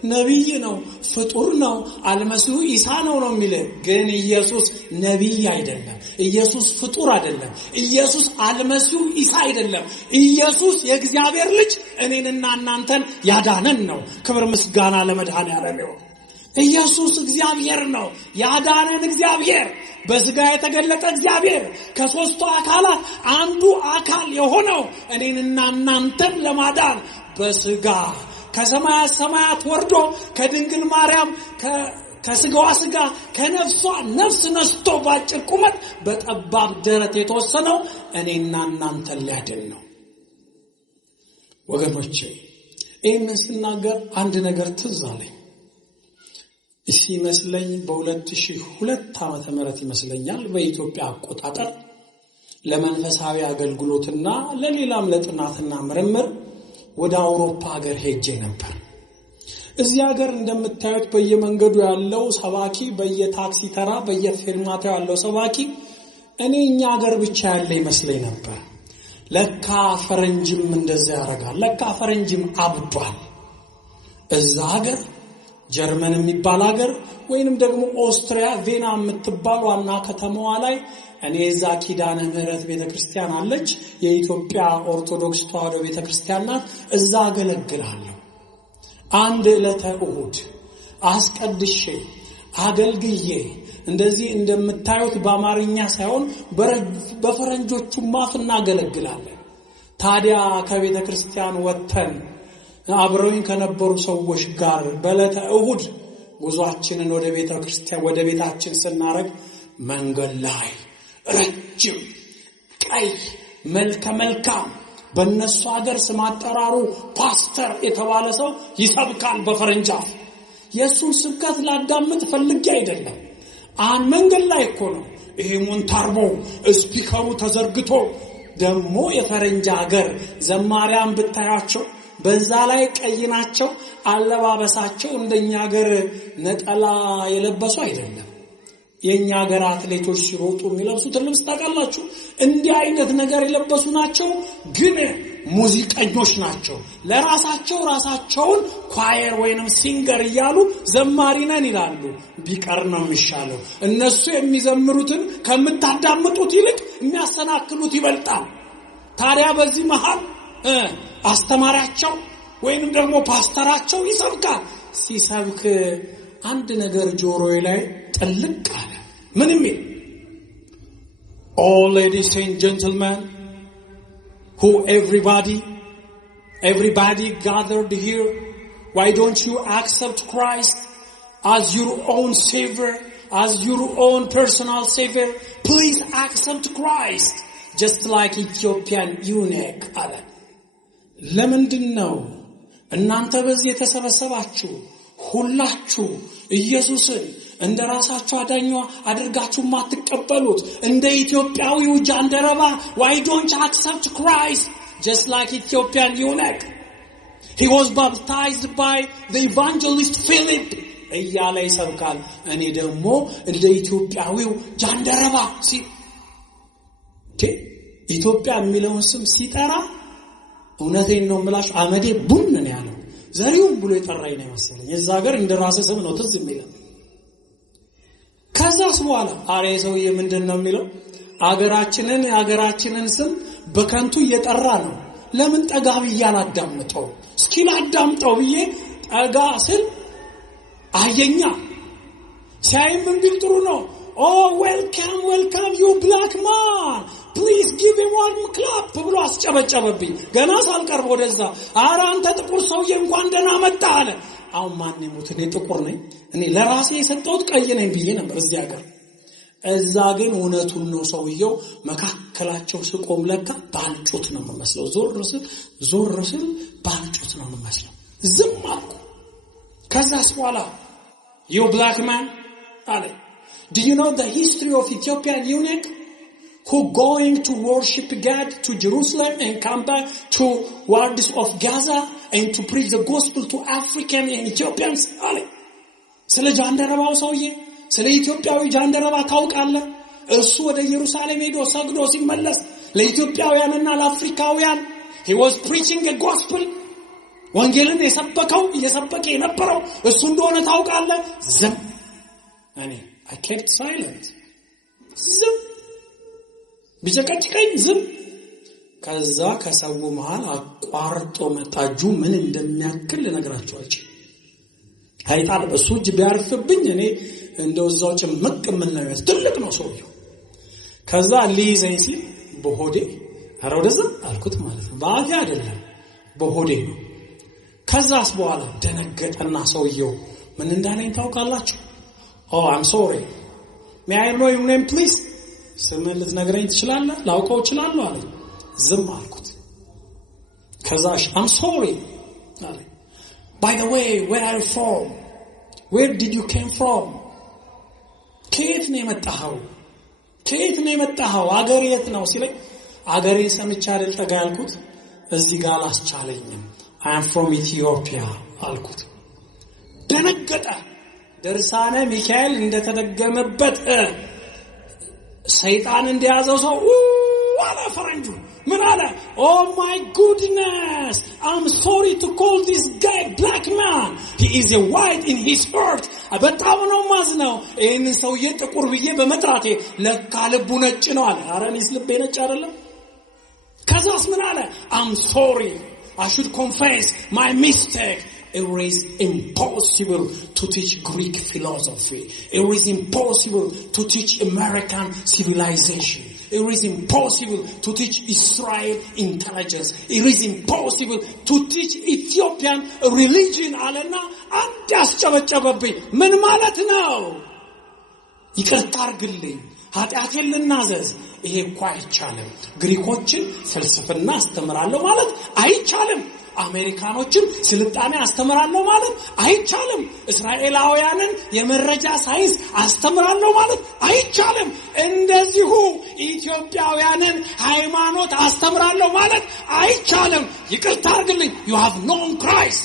ነቢይ ነው፣ ፍጡር ነው፣ አልመሲሁ ኢሳ ነው የሚልህ። ግን ኢየሱስ ነቢይ አይደለም። ኢየሱስ ፍጡር አይደለም። ኢየሱስ አልመሲሁ ኢሳ አይደለም። ኢየሱስ የእግዚአብሔር ልጅ እኔንና እናንተን ያዳነን ነው። ክብር ምስጋና ለመድኃኔዓለም ይሁን። ኢየሱስ እግዚአብሔር ነው፣ ያዳነን እግዚአብሔር፣ በሥጋ የተገለጠ እግዚአብሔር፣ ከሦስቱ አካላት አንዱ አካል የሆነው እኔንና እናንተን ለማዳን በሥጋ ከሰማያት ሰማያት ወርዶ ከድንግል ማርያም ከስጋዋ ስጋ ከነፍሷ ነፍስ ነስቶ ባጭር ቁመት በጠባብ ደረት የተወሰነው እኔና እናንተን ሊያድን ነው። ወገኖቼ ይህንን ስናገር አንድ ነገር ትዝ አለኝ። ሲመስለኝ በ2002 ዓመተ ምህረት ይመስለኛል በኢትዮጵያ አቆጣጠር ለመንፈሳዊ አገልግሎትና ለሌላም ለጥናትና ምርምር ወደ አውሮፓ ሀገር ሄጄ ነበር። እዚህ ሀገር እንደምታዩት በየመንገዱ ያለው ሰባኪ፣ በየታክሲ ተራ በየፌርማታው ያለው ሰባኪ እኛ ሀገር ብቻ ያለ ይመስለኝ ነበር። ለካ ፈረንጅም እንደዛ ያደርጋል። ለካ ፈረንጅም አብዷል። እዛ ሀገር ጀርመን የሚባል ሀገር ወይንም ደግሞ ኦስትሪያ ቬና የምትባል ዋና ከተማዋ ላይ እኔ እዛ ኪዳነ ምህረት ቤተክርስቲያን አለች፣ የኢትዮጵያ ኦርቶዶክስ ተዋሕዶ ቤተክርስቲያን ናት። እዛ አገለግላለሁ። አንድ ዕለተ እሁድ አስቀድሼ አገልግዬ እንደዚህ እንደምታዩት በአማርኛ ሳይሆን በፈረንጆቹ ማፍ እናገለግላለን። ታዲያ ከቤተክርስቲያን ወጥተን አብረውኝ ከነበሩ ሰዎች ጋር በዕለተ እሁድ ጉዟችንን ወደ ቤተክርስቲያን ወደ ቤታችን ስናረግ መንገድ ላይ ረጅም ቀይ መልካም በእነሱ ሀገር ስም አጠራሩ ፓስተር የተባለ ሰው ይሰብካል በፈረንጅ አፍ። የእሱን ስብከት ላዳምጥ ፈልጌ አይደለም። መንገድ ላይ እኮ ነው ይሄ ሞንታርቦ ስፒከሩ ተዘርግቶ። ደግሞ የፈረንጅ ሀገር ዘማሪያን ብታያቸው በዛ ላይ ቀይ ናቸው። አለባበሳቸው እንደኛ ሀገር ነጠላ የለበሱ አይደለም። የኛ ሀገር አትሌቶች ሲሮጡ የሚለብሱት ልብስ ታውቃላችሁ? እንዲህ አይነት ነገር የለበሱ ናቸው። ግን ሙዚቀኞች ናቸው። ራሳቸውን ኳየር ወይንም ሲንገር እያሉ ዘማሪ ነን ይላሉ። ቢቀር ነው የሚሻለው። እነሱ የሚዘምሩትን ከምታዳምጡት ይልቅ የሚያሰናክሉት ይበልጣል። ታዲያ በዚህ መሃል አስተማሪያቸው ወይንም ደግሞ ፓስተራቸው ይሰብካል። ሲሰብክ አንድ ነገር ጆሮዬ ላይ ጥልቅ አለ። ምንም all ladies and gentlemen, who everybody gathered here, why don't you accept Christ as your own savior, as your own personal savior? Please accept Christ, just like Ethiopian eunuch አለ። ለምንድነው እናንተ በዚህ የተሰበሰባችሁ ሁላችሁ ኢየሱስን እንደራሳችሁ አዳኛ አድርጋችሁ ማትቀበሉት? እንደ ኢትዮጵያዊው ጃንደረባ why don't you accept Christ just like Ethiopian eunuch? He was baptized by the evangelist Philip እያለ ይሰብካል። እኔ ደግሞ እንደ ኢትዮጵያዊው ጃንደረባ ኢትዮጵያ የሚለውን ስም ሲጠራ እውነቴን ነው የምላችሁ አመዴ ቡን ነው ያለው። ዘሪውን ብሎ የጠራኝ ነው መሰለኝ። የዛ ሀገር እንደራሴ ስም ነው ትዝ የሚለው። ከዛስ በኋላ አሬ ሰውዬ ምንድነው የሚለው? አገራችንን ስም በከንቱ እየጠራ ነው። ለምን ጠጋ ብዬ አላዳምጠው? እስኪ ላዳምጠው ብዬ ጠጋ ስል አየኛ። ሲያይ ምን ቢል ጥሩ ነው? Oh, welcome you black man, please give him one clap ብሎ አስጨበጨበብኝ። ገና ሳልቀርብ ወደዛ ኧረ አንተ ጥቁር ሰውዬ እንኳን ደህና መጣ አለ። አሁን ማን ይሙት እኔ ጥቁር ነኝ? እኔ ለራሴ የሰጠሁት ቀይ ነኝ ብዬ ነበር እዚህ ሀገር። እዛ ግን እውነቱን ነው። ሰውየው መካከላቸው ስቆም ለካ ባልጩት ነው የምመስለው። ዞር ስል ባልጩት ነው የምመስለው። ዝም አልኩ። ከዛስ በኋላ you black man አለ, do you know the history of Ethiopian eunuch who going to worship God to Jerusalem and come back to wards of Gaza and to preach the gospel to African and Ethiopians? አለ። ስለ ጃንደረባው ሰውዬ ስለ ኢትዮጵያዊ ጃንደረባ ታውቃለህ? እሱ ወደ ኢየሩሳሌም ሄዶ ሰግዶ ሲመለስ ለኢትዮጵያውያንና ለአፍሪካውያን he was preaching the gospel, ወንጌልን እየሰበከ የነበረው እሱ እንደሆነ ታውቃለህ? ዝም። እኔ I kept silent. ዝም ቢጨቀጭቀኝ ዝም። ከዛ ከሰው መሃል አቋርጦ መጣጁ ምን እንደሚያክል ልነግራችሁ አልችልም። አይጣል በሱ እጅ ቢያርፍብኝ እኔ እንደው እዛው ጭምቅ ምን ነው ትልቅ ነው ሰውየው። ከዛ ሊይዘኝ ሲል በሆዴ አረ ወደዛ አልኩት ማለት ነው። በአፌ አይደለም በሆዴ ነው። ከዛስ በኋላ ደነገጠና ሰውየው ምን እንዳለኝ ታውቃላችሁ? I'm sorry. May I know your name please? ስምን ልትነግረኝ ትችላለህ? ላውቀው እችላለሁ አለኝ። ዝም አልኩት። ከዛሽ I'm sorry አለኝ። By the way, where are you from? Where did you came from? ከየት ነው የመጣኸው? ከየት ነው የመጣኸው? አገር የት ነው ሲለኝ አገሬ ሰምቼ አይደል ጠጋ ያልኩት። እዚህ ጋር አላስቻለኝም። I am from Ethiopia አልኩት። ደነገጠ። ድርሳነ ሚካኤል እንደተደገመበት ሰይጣን እንደያዘው ሰው አለ ፈረንጁ። ምን አለ? Oh my goodness, I'm sorry to call this guy black man. He is a white in his heart. በጣም ነው ማዝነው ይሄንን ሰውዬ ጥቁር ብዬ በመጥራቴ ለካ ልቡ ነጭ ነው አለ። ኧረ እኔስ ልቤ ነጭ አይደለም። ከዛስ ምን አለ? I'm sorry. I should confess my mistake. It is impossible to teach Greek philosophy. It is impossible to teach American civilization. It is impossible to teach Israel intelligence. It is impossible to teach Ethiopian religion. አለና አንድ ያስጨበጨበብኝ። ምን ማለት ነው? ይቅርታ አድርግልኝ፣ ኃጢአቴን ልናዘዝ። ይሄ እኮ አይቻልም። ግሪኮችን ፍልስፍና አስተምራለሁ ማለት አይቻልም። አሜሪካኖችን ስልጣኔ አስተምራለሁ ማለት አይቻልም። እስራኤላውያንን የመረጃ ሳይንስ አስተምራለሁ ማለት አይቻልም። እንደዚሁ ኢትዮጵያውያንን ሃይማኖት አስተምራለሁ ማለት አይቻልም። ይቅርታ አድርግልኝ። you have known Christ.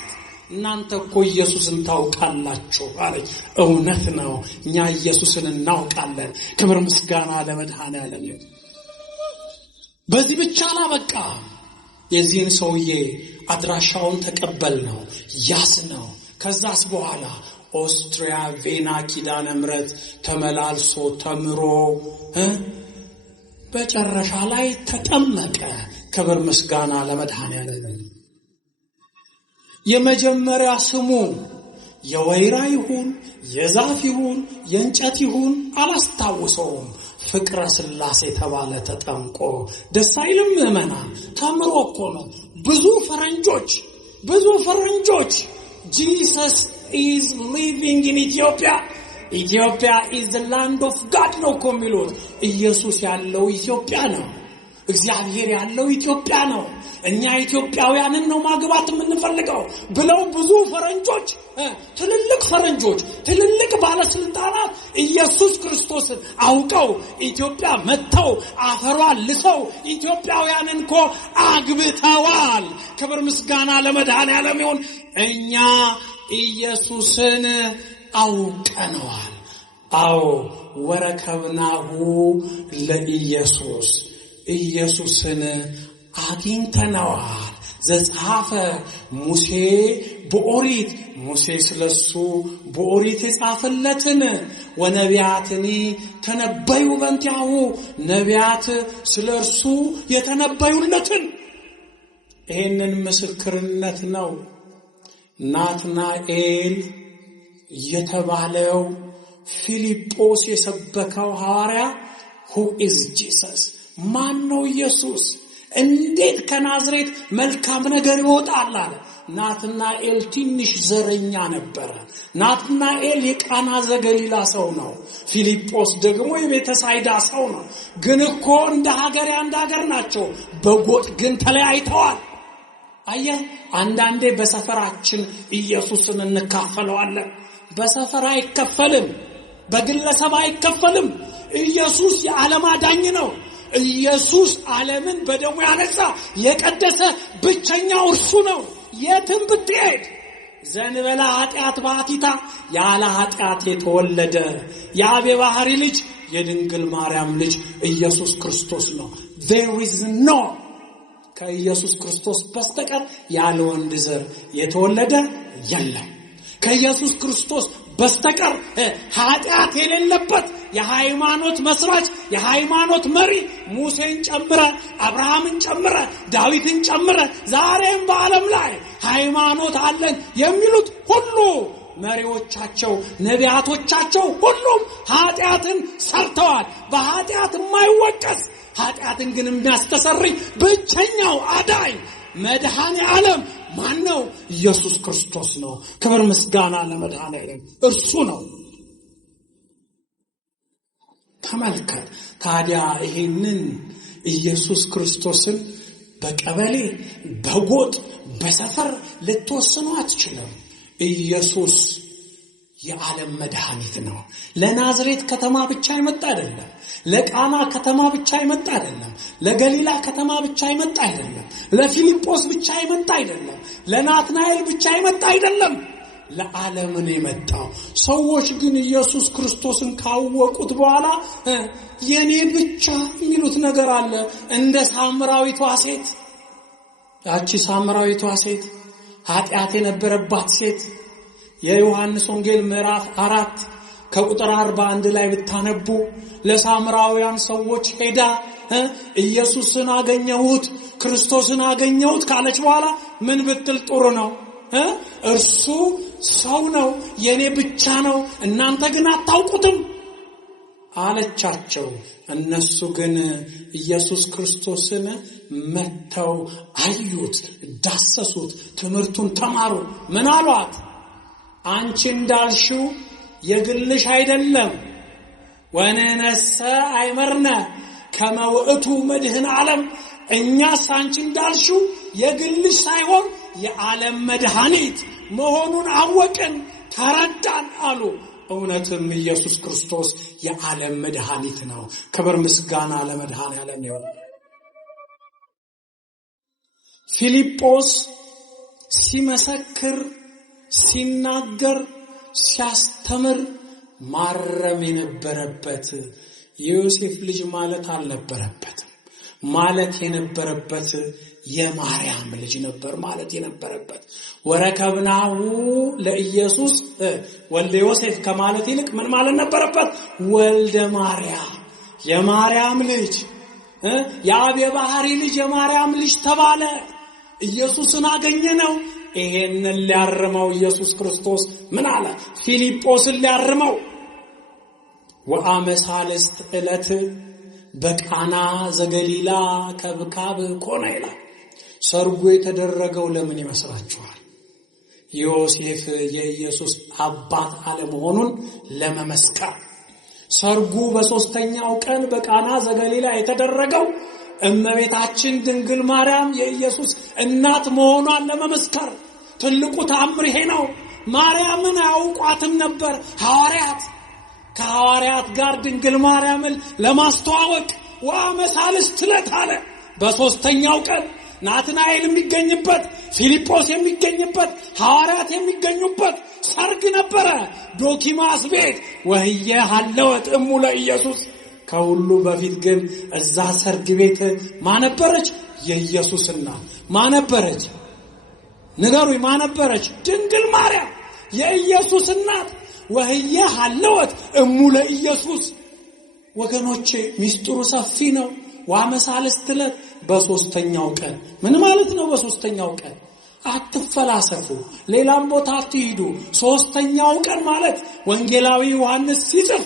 እናንተ እኮ ኢየሱስን ታውቃላችሁ አለኝ። እውነት ነው፣ እኛ ኢየሱስን እናውቃለን። ክብር ምስጋና ለመድኃኔዓለም ይሁን። በዚህ ብቻ አላበቃ። የዚህን ሰውዬ አድራሻውን ተቀበልነው፣ ያስነው። ከዛስ በኋላ ኦስትሪያ ቬና ኪዳነ ምሕረት ተመላልሶ ተምሮ በጨረሻ ላይ ተጠመቀ። ክብር ምስጋና ለመድኃኔዓለም። የመጀመሪያ ስሙ የወይራ ይሁን የዛፍ ይሁን የእንጨት ይሁን አላስታውሰውም። ፍቅረ ስላሴ ተባለ። ተጠምቆ ደስ አይልም? ምዕመናን ተምሮ እኮ ነው። ብዙ ፈረንጆች Jesus is living in Ethiopia. Ethiopia is the land of God ነው እኮ የሚሉት። ኢየሱስ ያለው ኢትዮጵያ ነው። እግዚአብሔር ያለው ኢትዮጵያ ነው። እኛ ኢትዮጵያውያንን ነው ማግባት የምንፈልገው ብለው ብዙ ፈረንጆች፣ ትልልቅ ባለስልጣናት ኢየሱስ ክርስቶስን አውቀው ኢትዮጵያ መጥተው አፈሯን ልሰው ኢትዮጵያውያንን እኮ አግብተዋል። ክብር ምስጋና ለመድኃኔዓለም ይሁን። እኛ ኢየሱስን አውቀነዋል። አዎ ወረከብናሁ ለኢየሱስ፣ ኢየሱስን አግኝተነዋል። ዘጻፈ ሙሴ በኦሪት፣ ሙሴ ስለሱ በኦሪት የጻፈለትን ወነቢያትኒ ተነበዩ በእንቲአሁ፣ ነቢያት ስለርሱ የተነበዩለትን ይሄንን ምስክርነት ነው ናትናኤል የተባለው ፊልጶስ የሰበከው ሐዋርያ who is Jesus? ማን ነው ኢየሱስ? እንዴት ከናዝሬት መልካም ነገር ይወጣል አለ። ናትናኤል ትንሽ ዘረኛ ነበረ። ናትናኤል የቃና ዘገሊላ ሰው ነው። ፊልጶስ ደግሞ የቤተሳይዳ ሰው ነው። ግን እኮ እንደ ሀገር ናቸው። በጎጥ ግን ተለያይተዋል። አየህ፣ አንዳንዴ በሰፈራችን ኢየሱስን እንካፈለዋለን። በሰፈር አይከፈልም፣ በግለሰብ አይከፈልም። ኢየሱስ የዓለም አዳኝ ነው። ኢየሱስ ዓለምን በደሙ ያነጻ የቀደሰ ብቸኛው እርሱ ነው። የትም ብትሄድ ዘንበላ ኃጢአት ባቲታ ያለ ኃጢአት የተወለደ የአብ የባህሪ ልጅ የድንግል ማርያም ልጅ ኢየሱስ ክርስቶስ ነው። there is no ከኢየሱስ ክርስቶስ በስተቀር ያለ ወንድ ዘር የተወለደ የለም። ከኢየሱስ ክርስቶስ በስተቀር ኃጢአት የሌለበት የሃይማኖት መስራች የሃይማኖት መሪ ሙሴን ጨምረ አብርሃምን ጨምረ ዳዊትን ጨምረ ዛሬም በዓለም ላይ ሃይማኖት አለን የሚሉት ሁሉ መሪዎቻቸው ነቢያቶቻቸው ሁሉም ኃጢአትን ሰርተዋል። በኃጢአት የማይወቀስ ኃጢአትን ግን የሚያስተሰርይ ብቸኛው አዳኝ መድኃኔ ዓለም ማን ነው? ኢየሱስ ክርስቶስ ነው። ክብር ምስጋና ለመድኃኔ ዓለም እርሱ ነው። ተመልከት ታዲያ ይሄንን ኢየሱስ ክርስቶስን በቀበሌ በጎጥ በሰፈር ልትወስኑ አትችልም። ኢየሱስ የዓለም መድኃኒት ነው። ለናዝሬት ከተማ ብቻ ይመጣ አይደለም። ለቃና ከተማ ብቻ ይመጣ አይደለም። ለገሊላ ከተማ ብቻ ይመጣ አይደለም። ለፊልጶስ ብቻ ይመጣ አይደለም። ለናትናኤል ብቻ ይመጣ አይደለም። ለዓለም ነው የመጣው። ሰዎች ግን ኢየሱስ ክርስቶስን ካወቁት በኋላ የኔ ብቻ የሚሉት ነገር አለ። እንደ ሳምራዊቷ ሴት፣ ያቺ ሳምራዊቷ ሴት ኃጢአት የነበረባት ሴት የዮሐንስ ወንጌል ምዕራፍ 4 ከቁጥር 41 ላይ ብታነቡ ለሳምራውያን ሰዎች ሄዳ ኢየሱስን አገኘሁት ክርስቶስን አገኘሁት ካለች በኋላ ምን ብትል ጥሩ ነው? እርሱ ሰው ነው፣ የኔ ብቻ ነው፣ እናንተ ግን አታውቁትም አለቻቸው። እነሱ ግን ኢየሱስ ክርስቶስን መተው አዩት፣ ዳሰሱት፣ ትምህርቱን ተማሩ። ምን አሏት? አንቺ እንዳልሽው የግልሽ አይደለም። ወነነሰ አይመርነ ከመውእቱ መድህን ዓለም፣ እኛስ አንቺ እንዳልሽው የግልሽ ሳይሆን የዓለም መድኃኒት መሆኑን አወቅን፣ ተረዳን አሉ። እውነትም ኢየሱስ ክርስቶስ የዓለም መድኃኒት ነው። ክብር ምስጋና ለመድኃኔዓለም ይሁን። ፊልጶስ ሲመሰክር ሲናገር ሲያስተምር ማረም የነበረበት የዮሴፍ ልጅ ማለት አልነበረበትም። ማለት የነበረበት የማርያም ልጅ ነበር ማለት የነበረበት። ወረከብናሁ ለኢየሱስ ወልደ ዮሴፍ ከማለት ይልቅ ምን ማለት ነበረበት? ወልደ ማርያም፣ የማርያም ልጅ፣ የአብ የባህሪ ልጅ የማርያም ልጅ ተባለ። ኢየሱስን አገኘነው። ይሄንን ሊያርመው ኢየሱስ ክርስቶስ ምን አለ? ፊልጶስን ሊያርመው ወአመሳልስት ዕለት በቃና ዘገሊላ ከብካብ ኮነ ይላል። ሰርጉ የተደረገው ለምን ይመስላችኋል? ዮሴፍ የኢየሱስ አባት አለመሆኑን ለመመስከር። ሰርጉ በሶስተኛው ቀን በቃና ዘገሊላ የተደረገው እመቤታችን ድንግል ማርያም የኢየሱስ እናት መሆኗን ለመመስከር። ትልቁ ተአምር ይሄ ነው። ማርያምን አያውቋትም ነበር ሐዋርያት። ከሐዋርያት ጋር ድንግል ማርያምን ለማስተዋወቅ ወአመሳልስት ዕለት አለ። በሶስተኛው ቀን ናትናኤል የሚገኝበት፣ ፊልጶስ የሚገኝበት፣ ሐዋርያት የሚገኙበት ሰርግ ነበረ ዶኪማስ ቤት። ወህየ ሀለወት እሙ ለኢየሱስ። ከሁሉ በፊት ግን እዛ ሰርግ ቤት ማነበረች? የኢየሱስ እናት ማነበረች? ንገሩኝ፣ ማነበረች? ድንግል ማርያም የኢየሱስ እናት። ወህየ ሀለወት እሙ ለኢየሱስ። ወገኖቼ ሚስጥሩ ሰፊ ነው። ወአመሳልስት ዕለት በሶስተኛው ቀን ምን ማለት ነው? በሶስተኛው ቀን አትፈላሰፉ፣ ሌላም ቦታ አትሂዱ። ሶስተኛው ቀን ማለት ወንጌላዊ ዮሐንስ ሲጽፍ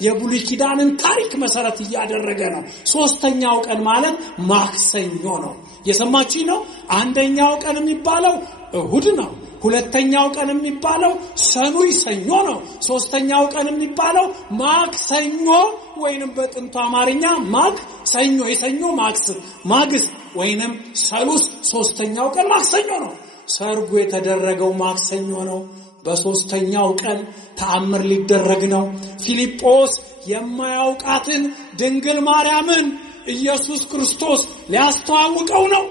የብሉይ ኪዳንን ታሪክ መሰረት እያደረገ ነው። ሶስተኛው ቀን ማለት ማክሰኞ ነው። የሰማችሁኝ ነው። አንደኛው ቀን የሚባለው እሁድ ነው። ሁለተኛው ቀን የሚባለው ሰኑይ ሰኞ ነው። ሶስተኛው ቀን የሚባለው ማክሰኞ ወይንም በጥንቱ አማርኛ ማክሰኞ፣ የሰኞ ማግስት ወይንም ሰሉስ። ሶስተኛው ቀን ማክሰኞ ነው። ሰርጉ የተደረገው ማክሰኞ ነው። በሶስተኛው ቀን ተአምር ሊደረግ ነው። ፊልጶስ የማያውቃትን ድንግል ማርያምን ኢየሱስ ክርስቶስ ሊያስተዋውቀው ነው።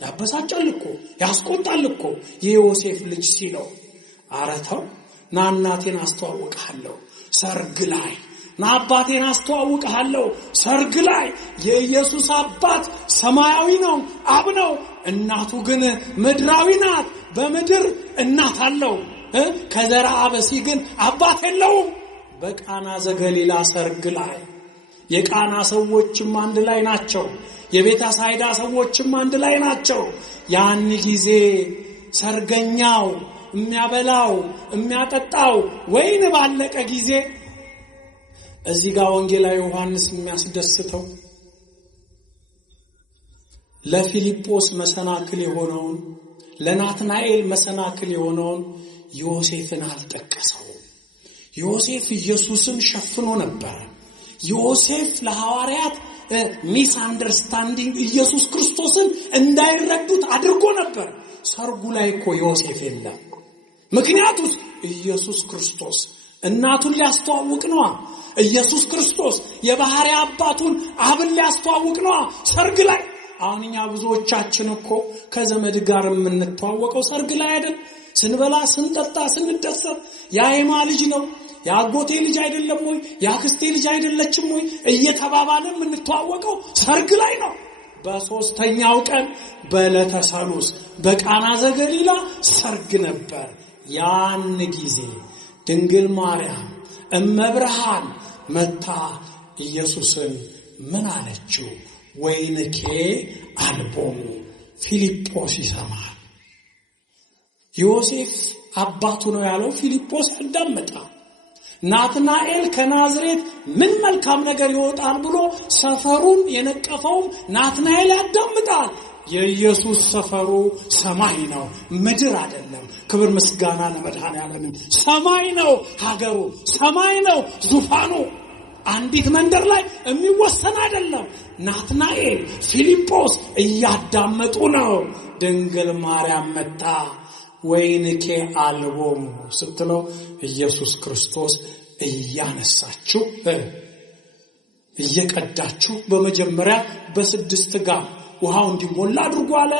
ያበሳጫል እኮ ያስቆጣል እኮ የዮሴፍ ልጅ ሲለው፣ አረተው ና እናቴን አስተዋውቅሃለሁ ሰርግ ላይ፣ ና አባቴን አስተዋውቅሃለሁ ሰርግ ላይ። የኢየሱስ አባት ሰማያዊ ነው፣ አብ ነው። እናቱ ግን ምድራዊ ናት። በምድር እናት አለው፣ ከዘራ አበሲ ግን አባት የለውም። በቃና ዘገሊላ ሰርግ ላይ የቃና ሰዎችም አንድ ላይ ናቸው። የቤተ ሳይዳ ሰዎችም አንድ ላይ ናቸው። ያን ጊዜ ሰርገኛው የሚያበላው የሚያጠጣው ወይን ባለቀ ጊዜ እዚህ ጋር ወንጌላዊ ዮሐንስ የሚያስደስተው ለፊልጶስ መሰናክል የሆነውን ለናትናኤል መሰናክል የሆነውን ዮሴፍን አልጠቀሰው። ዮሴፍ ኢየሱስን ሸፍኖ ነበር። ዮሴፍ ለሐዋርያት ሚስ አንደርስታንዲንግ ኢየሱስ ክርስቶስን እንዳይረዱት አድርጎ ነበር። ሰርጉ ላይ እኮ ዮሴፍ የለም። ምክንያቱም ኢየሱስ ክርስቶስ እናቱን ሊያስተዋውቅ ነው። ኢየሱስ ክርስቶስ የባህሪ አባቱን አብን ሊያስተዋውቅ ነው ሰርግ ላይ። አሁን እኛ ብዙዎቻችን እኮ ከዘመድ ጋር የምንተዋወቀው ሰርግ ላይ አይደል? ስንበላ ስንጠጣ ስንደሰት ያይማ ልጅ ነው ያጎቴ ልጅ አይደለም ወይ ያክስቴ ልጅ አይደለችም ወይ እየተባባለ የምንተዋወቀው ሰርግ ላይ ነው። በሶስተኛው ቀን በዕለተ ሰሉስ በቃና ዘገሊላ ሰርግ ነበር። ያን ጊዜ ድንግል ማርያም እመብርሃን መታ ኢየሱስን ምን አለችው? ወይንኬ አልቦሙ። ፊልጶስ ይሰማል። ዮሴፍ አባቱ ነው ያለው ፊልጶስ ያዳምጣ። ናትናኤል ከናዝሬት ምን መልካም ነገር ይወጣል ብሎ ሰፈሩን የነቀፈውም ናትናኤል ያዳምጣል። የኢየሱስ ሰፈሩ ሰማይ ነው ምድር አይደለም። ክብር ምስጋና ለመድኃኔዓለም። ሰማይ ነው ሀገሩ፣ ሰማይ ነው ዙፋኑ። አንዲት መንደር ላይ የሚወሰን አይደለም። ናትናኤል ፊልጶስ እያዳመጡ ነው። ድንግል ማርያም መጣ ወይንኬ አልቦሙ ስትለው ኢየሱስ ክርስቶስ እያነሳችሁ እየቀዳችሁ በመጀመሪያ በስድስት ጋን ውሃው እንዲሞላ አድርጎ አለ።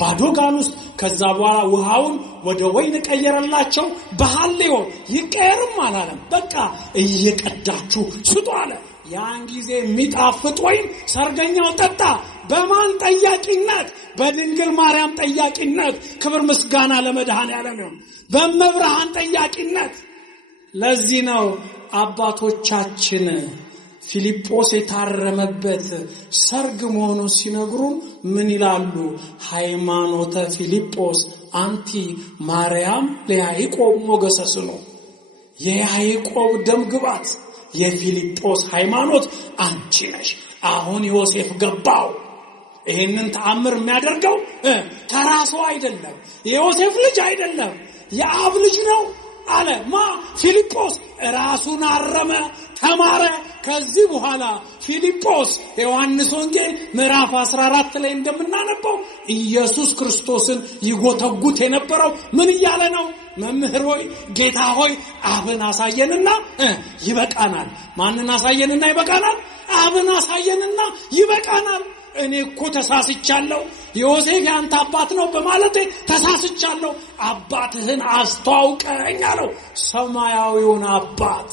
ባዶ ጋን ውስጥ ከዛ በኋላ ውሃውን ወደ ወይን ቀየረላቸው። በሐሌው ይቀየርም አላለም። በቃ እየቀዳችሁ ስጡ አለ። ያን ጊዜ የሚጣፍጥ ወይን ሰርገኛው ጠጣ። በማን ጠያቂነት? በድንግል ማርያም ጠያቂነት። ክብር ምስጋና ለመድኃኔዓለም ይሁን። በመብርሃን ጠያቂነት። ለዚህ ነው አባቶቻችን ፊልጶስ የታረመበት ሰርግ መሆኑን ሲነግሩ ምን ይላሉ? ሃይማኖተ ፊልጶስ አንቲ ማርያም ለያዕቆብ ሞገሰስኑ። የያዕቆብ ደም ግባት የፊልጶስ ሃይማኖት አንቺ ነሽ። አሁን ዮሴፍ ገባው። ይሄንን ተአምር የሚያደርገው ተራሶ አይደለም፣ የዮሴፍ ልጅ አይደለም፣ የአብ ልጅ ነው አለ። ፊልጶስ ራሱን አረመ፣ ተማረ። ከዚህ በኋላ ፊልጶስ ዮሐንስ ወንጌል ምዕራፍ 14 ላይ እንደምናነበው ኢየሱስ ክርስቶስን ይጎተጉት የነበረው ምን እያለ ነው? መምህር ሆይ ጌታ ሆይ አብን አሳየንና ይበቃናል። ማንን አሳየንና ይበቃናል? አብን አሳየንና ይበቃናል። እኔ እኮ ተሳስቻለሁ፣ ዮሴፍ ያንተ አባት ነው በማለቴ ተሳስቻለሁ። አባትህን አስተዋውቀኝ አለው። ሰማያዊውን አባት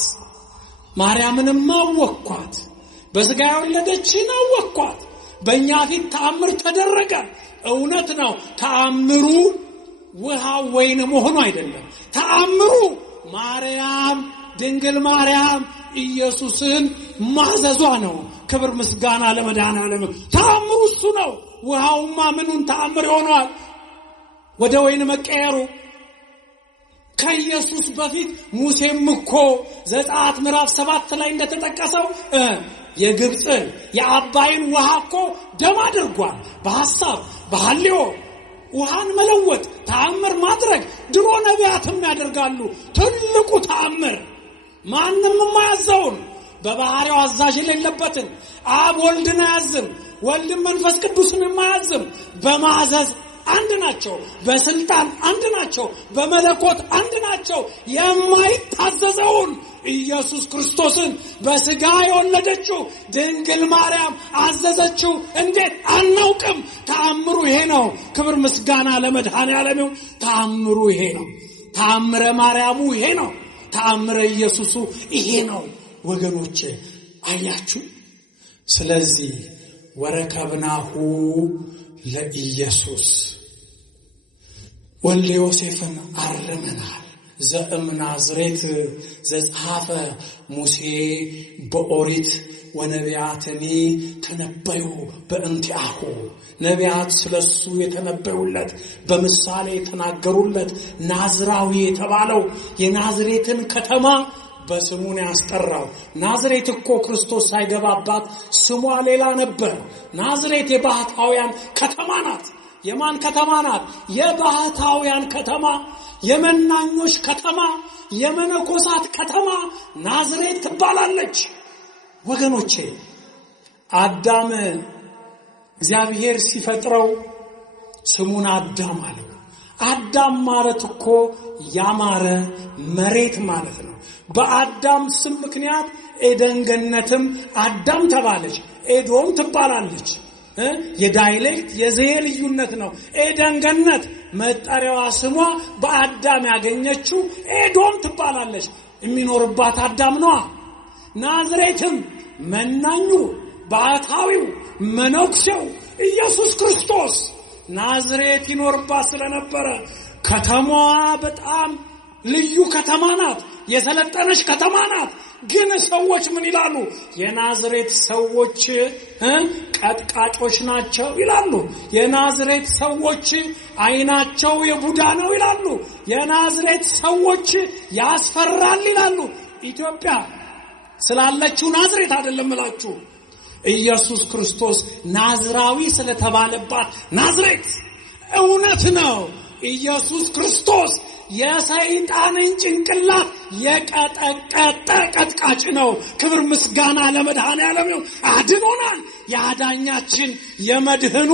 ማርያምንም አወቅኳት፣ በሥጋ የወለደችን አወቅኳት። በእኛ ፊት ተአምር ተደረገ። እውነት ነው። ተአምሩ ውሃ ወይን መሆኑ አይደለም። ተአምሩ ማርያም ድንግል ማርያም ኢየሱስን ማዘዟ ነው። ክብር ምስጋና ለመድኃኔዓለም። ተአምሩ እሱ ነው። ውሃውማ ምኑን ተአምር ይሆነዋል? ወደ ወይን መቀየሩ። ከኢየሱስ በፊት ሙሴም እኮ ዘጸአት ምዕራፍ 7 ላይ እንደተጠቀሰው የግብፅን የአባይን ውሃ እኮ ደም አድርጓል። በሐሳብ በሐሌዎ ውሃን መለወጥ ተአምር ማድረግ ድሮ ነቢያትም ያደርጋሉ። ትልቁ ተአምር ማንም የማያዘውን በባህሪው አዛዥ የሌለበትን አብ ወልድን አያዝም፣ ወልድን መንፈስ ቅዱስን የማያዝም በማዘዝ አንድ ናቸው፣ በስልጣን አንድ ናቸው፣ በመለኮት አንድ ናቸው። የማይታዘዘውን ኢየሱስ ክርስቶስን በሥጋ የወለደችው ድንግል ማርያም አዘዘችው። እንዴት አናውቅም? ተአምሩ ይሄ ነው። ክብር ምስጋና ለመድኃኔዓለም ይሁን። ተአምሩ ይሄ ነው። ተአምረ ማርያሙ ይሄ ነው። ተአምረ ኢየሱሱ ይሄ ነው። ወገኖቼ አያችሁ። ስለዚህ ወረከብናሁ ለኢየሱስ ወልደ ዮሴፍን አርመናል። ዘእምናዝሬት ዘጸሐፈ ሙሴ በኦሪት ወነቢያትኒ ተነበዩ በእንቲአሁ። ነቢያት ስለሱ የተነበዩለት በምሳሌ የተናገሩለት ናዝራዊ የተባለው የናዝሬትን ከተማ በስሙን ያስጠራው። ናዝሬት እኮ ክርስቶስ ሳይገባባት ስሟ ሌላ ነበር። ናዝሬት የባህታውያን ከተማ ናት። የማን ከተማ ናት? የባህታውያን ከተማ፣ የመናኞች ከተማ፣ የመነኮሳት ከተማ ናዝሬት ትባላለች። ወገኖቼ አዳም እግዚአብሔር ሲፈጥረው ስሙን አዳም አለው። አዳም ማለት እኮ ያማረ መሬት ማለት ነው። በአዳም ስም ምክንያት ኤደን ገነትም አዳም ተባለች፣ ኤዶም ትባላለች። የዳይሌክት የዘዬ ልዩነት ነው። ኤደን ገነት መጠሪያዋ ስሟ በአዳም ያገኘችው ኤዶም ትባላለች። የሚኖርባት አዳም ነዋ። ናዝሬትም መናኙ ባህታዊው መነኩሴው ኢየሱስ ክርስቶስ ናዝሬት ይኖርባት ስለነበረ ከተማዋ በጣም ልዩ ከተማ ናት። የሰለጠነች ከተማ ናት። ግን ሰዎች ምን ይላሉ? የናዝሬት ሰዎች ቀጥቃጮች ናቸው ይላሉ። የናዝሬት ሰዎች አይናቸው የቡዳ ነው ይላሉ። የናዝሬት ሰዎች ያስፈራል ይላሉ። ኢትዮጵያ ስላለችው ናዝሬት አይደለም እላችሁ። ኢየሱስ ክርስቶስ ናዝራዊ ስለተባለባት ናዝሬት እውነት ነው። ኢየሱስ ክርስቶስ የሰይጣንን ጭንቅላት የቀጠቀጠ ቀጥቃጭ ነው። ክብር ምስጋና ለመድኃኔዓለም ይሁን። አድኖናል። የአዳኛችን የመድህኖ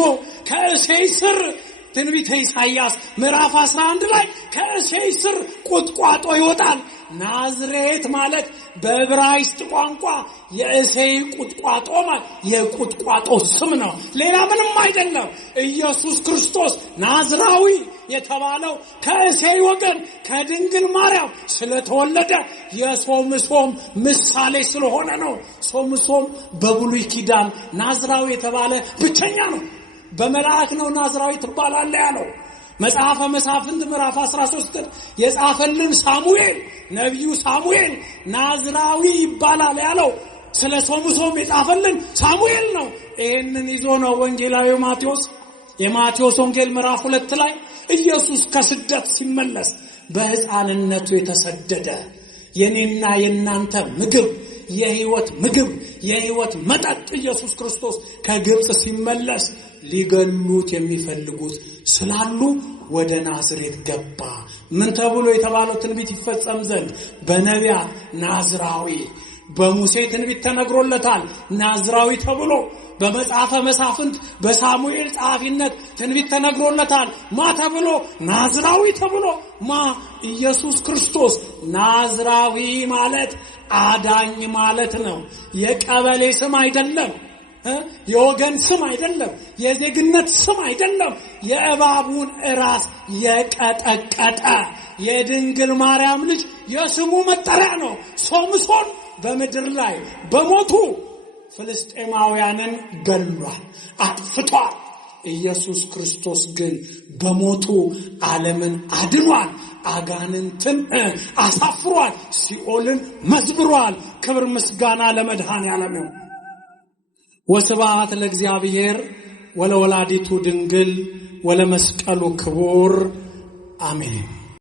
ከእሴይ ስር ትንቢተ ኢሳይያስ ምዕራፍ 11 ላይ ከእሴይ ስር ቁጥቋጦ ይወጣል። ናዝሬት ማለት በዕብራይስጥ ቋንቋ የእሴይ ቁጥቋጦ ማለት የቁጥቋጦ ስም ነው። ሌላ ምንም አይደለም። ኢየሱስ ክርስቶስ ናዝራዊ የተባለው ከእሴይ ወገን ከድንግል ማርያም ስለተወለደ የሶምሶም ምሳሌ ስለሆነ ነው። ሶምሶም በብሉይ ኪዳን ናዝራዊ የተባለ ብቸኛ ነው። በመልአክ ነው ናዝራዊ ትባላለህ ያለው። መጽሐፈ መሳፍንት ምዕራፍ 13 የጻፈልን ሳሙኤል ነብዩ ሳሙኤል ናዝራዊ ይባላል ያለው ስለ ሶምሶም የጻፈልን ሳሙኤል ነው። ይሄንን ይዞ ነው ወንጌላዊው ማቴዎስ የማቴዎስ ወንጌል ምዕራፍ 2 ላይ ኢየሱስ ከስደት ሲመለስ በሕፃንነቱ የተሰደደ የኔና የናንተ ምግብ የህይወት ምግብ የህይወት መጠጥ ኢየሱስ ክርስቶስ ከግብጽ ሲመለስ ሊገሉት የሚፈልጉት ስላሉ ወደ ናዝሬት ገባ። ምን ተብሎ የተባለው ትንቢት ይፈጸም ዘንድ በነቢያት ናዝራዊ፣ በሙሴ ትንቢት ተነግሮለታል ናዝራዊ ተብሎ፣ በመጽሐፈ መሳፍንት በሳሙኤል ጸሐፊነት ትንቢት ተነግሮለታል ማ ተብሎ? ናዝራዊ ተብሎ። ማ? ኢየሱስ ክርስቶስ። ናዝራዊ ማለት አዳኝ ማለት ነው። የቀበሌ ስም አይደለም፣ የወገን ስም አይደለም፣ የዜግነት ስም አይደለም። የእባቡን ራስ የቀጠቀጠ የድንግል ማርያም ልጅ የስሙ መጠሪያ ነው። ሶምሶን በምድር ላይ በሞቱ ፍልስጤማውያንን ገሏል፣ አጥፍቷል። ኢየሱስ ክርስቶስ ግን በሞቱ ዓለምን አድኗል፣ አጋንንትን አሳፍሯል፣ ሲኦልን መዝብሯል። ክብር ምስጋና ለመድኃኔዓለም ይሁን። ወስብሐት ለእግዚአብሔር ወለወላዲቱ ድንግል ወለመስቀሉ ክቡር አሜን።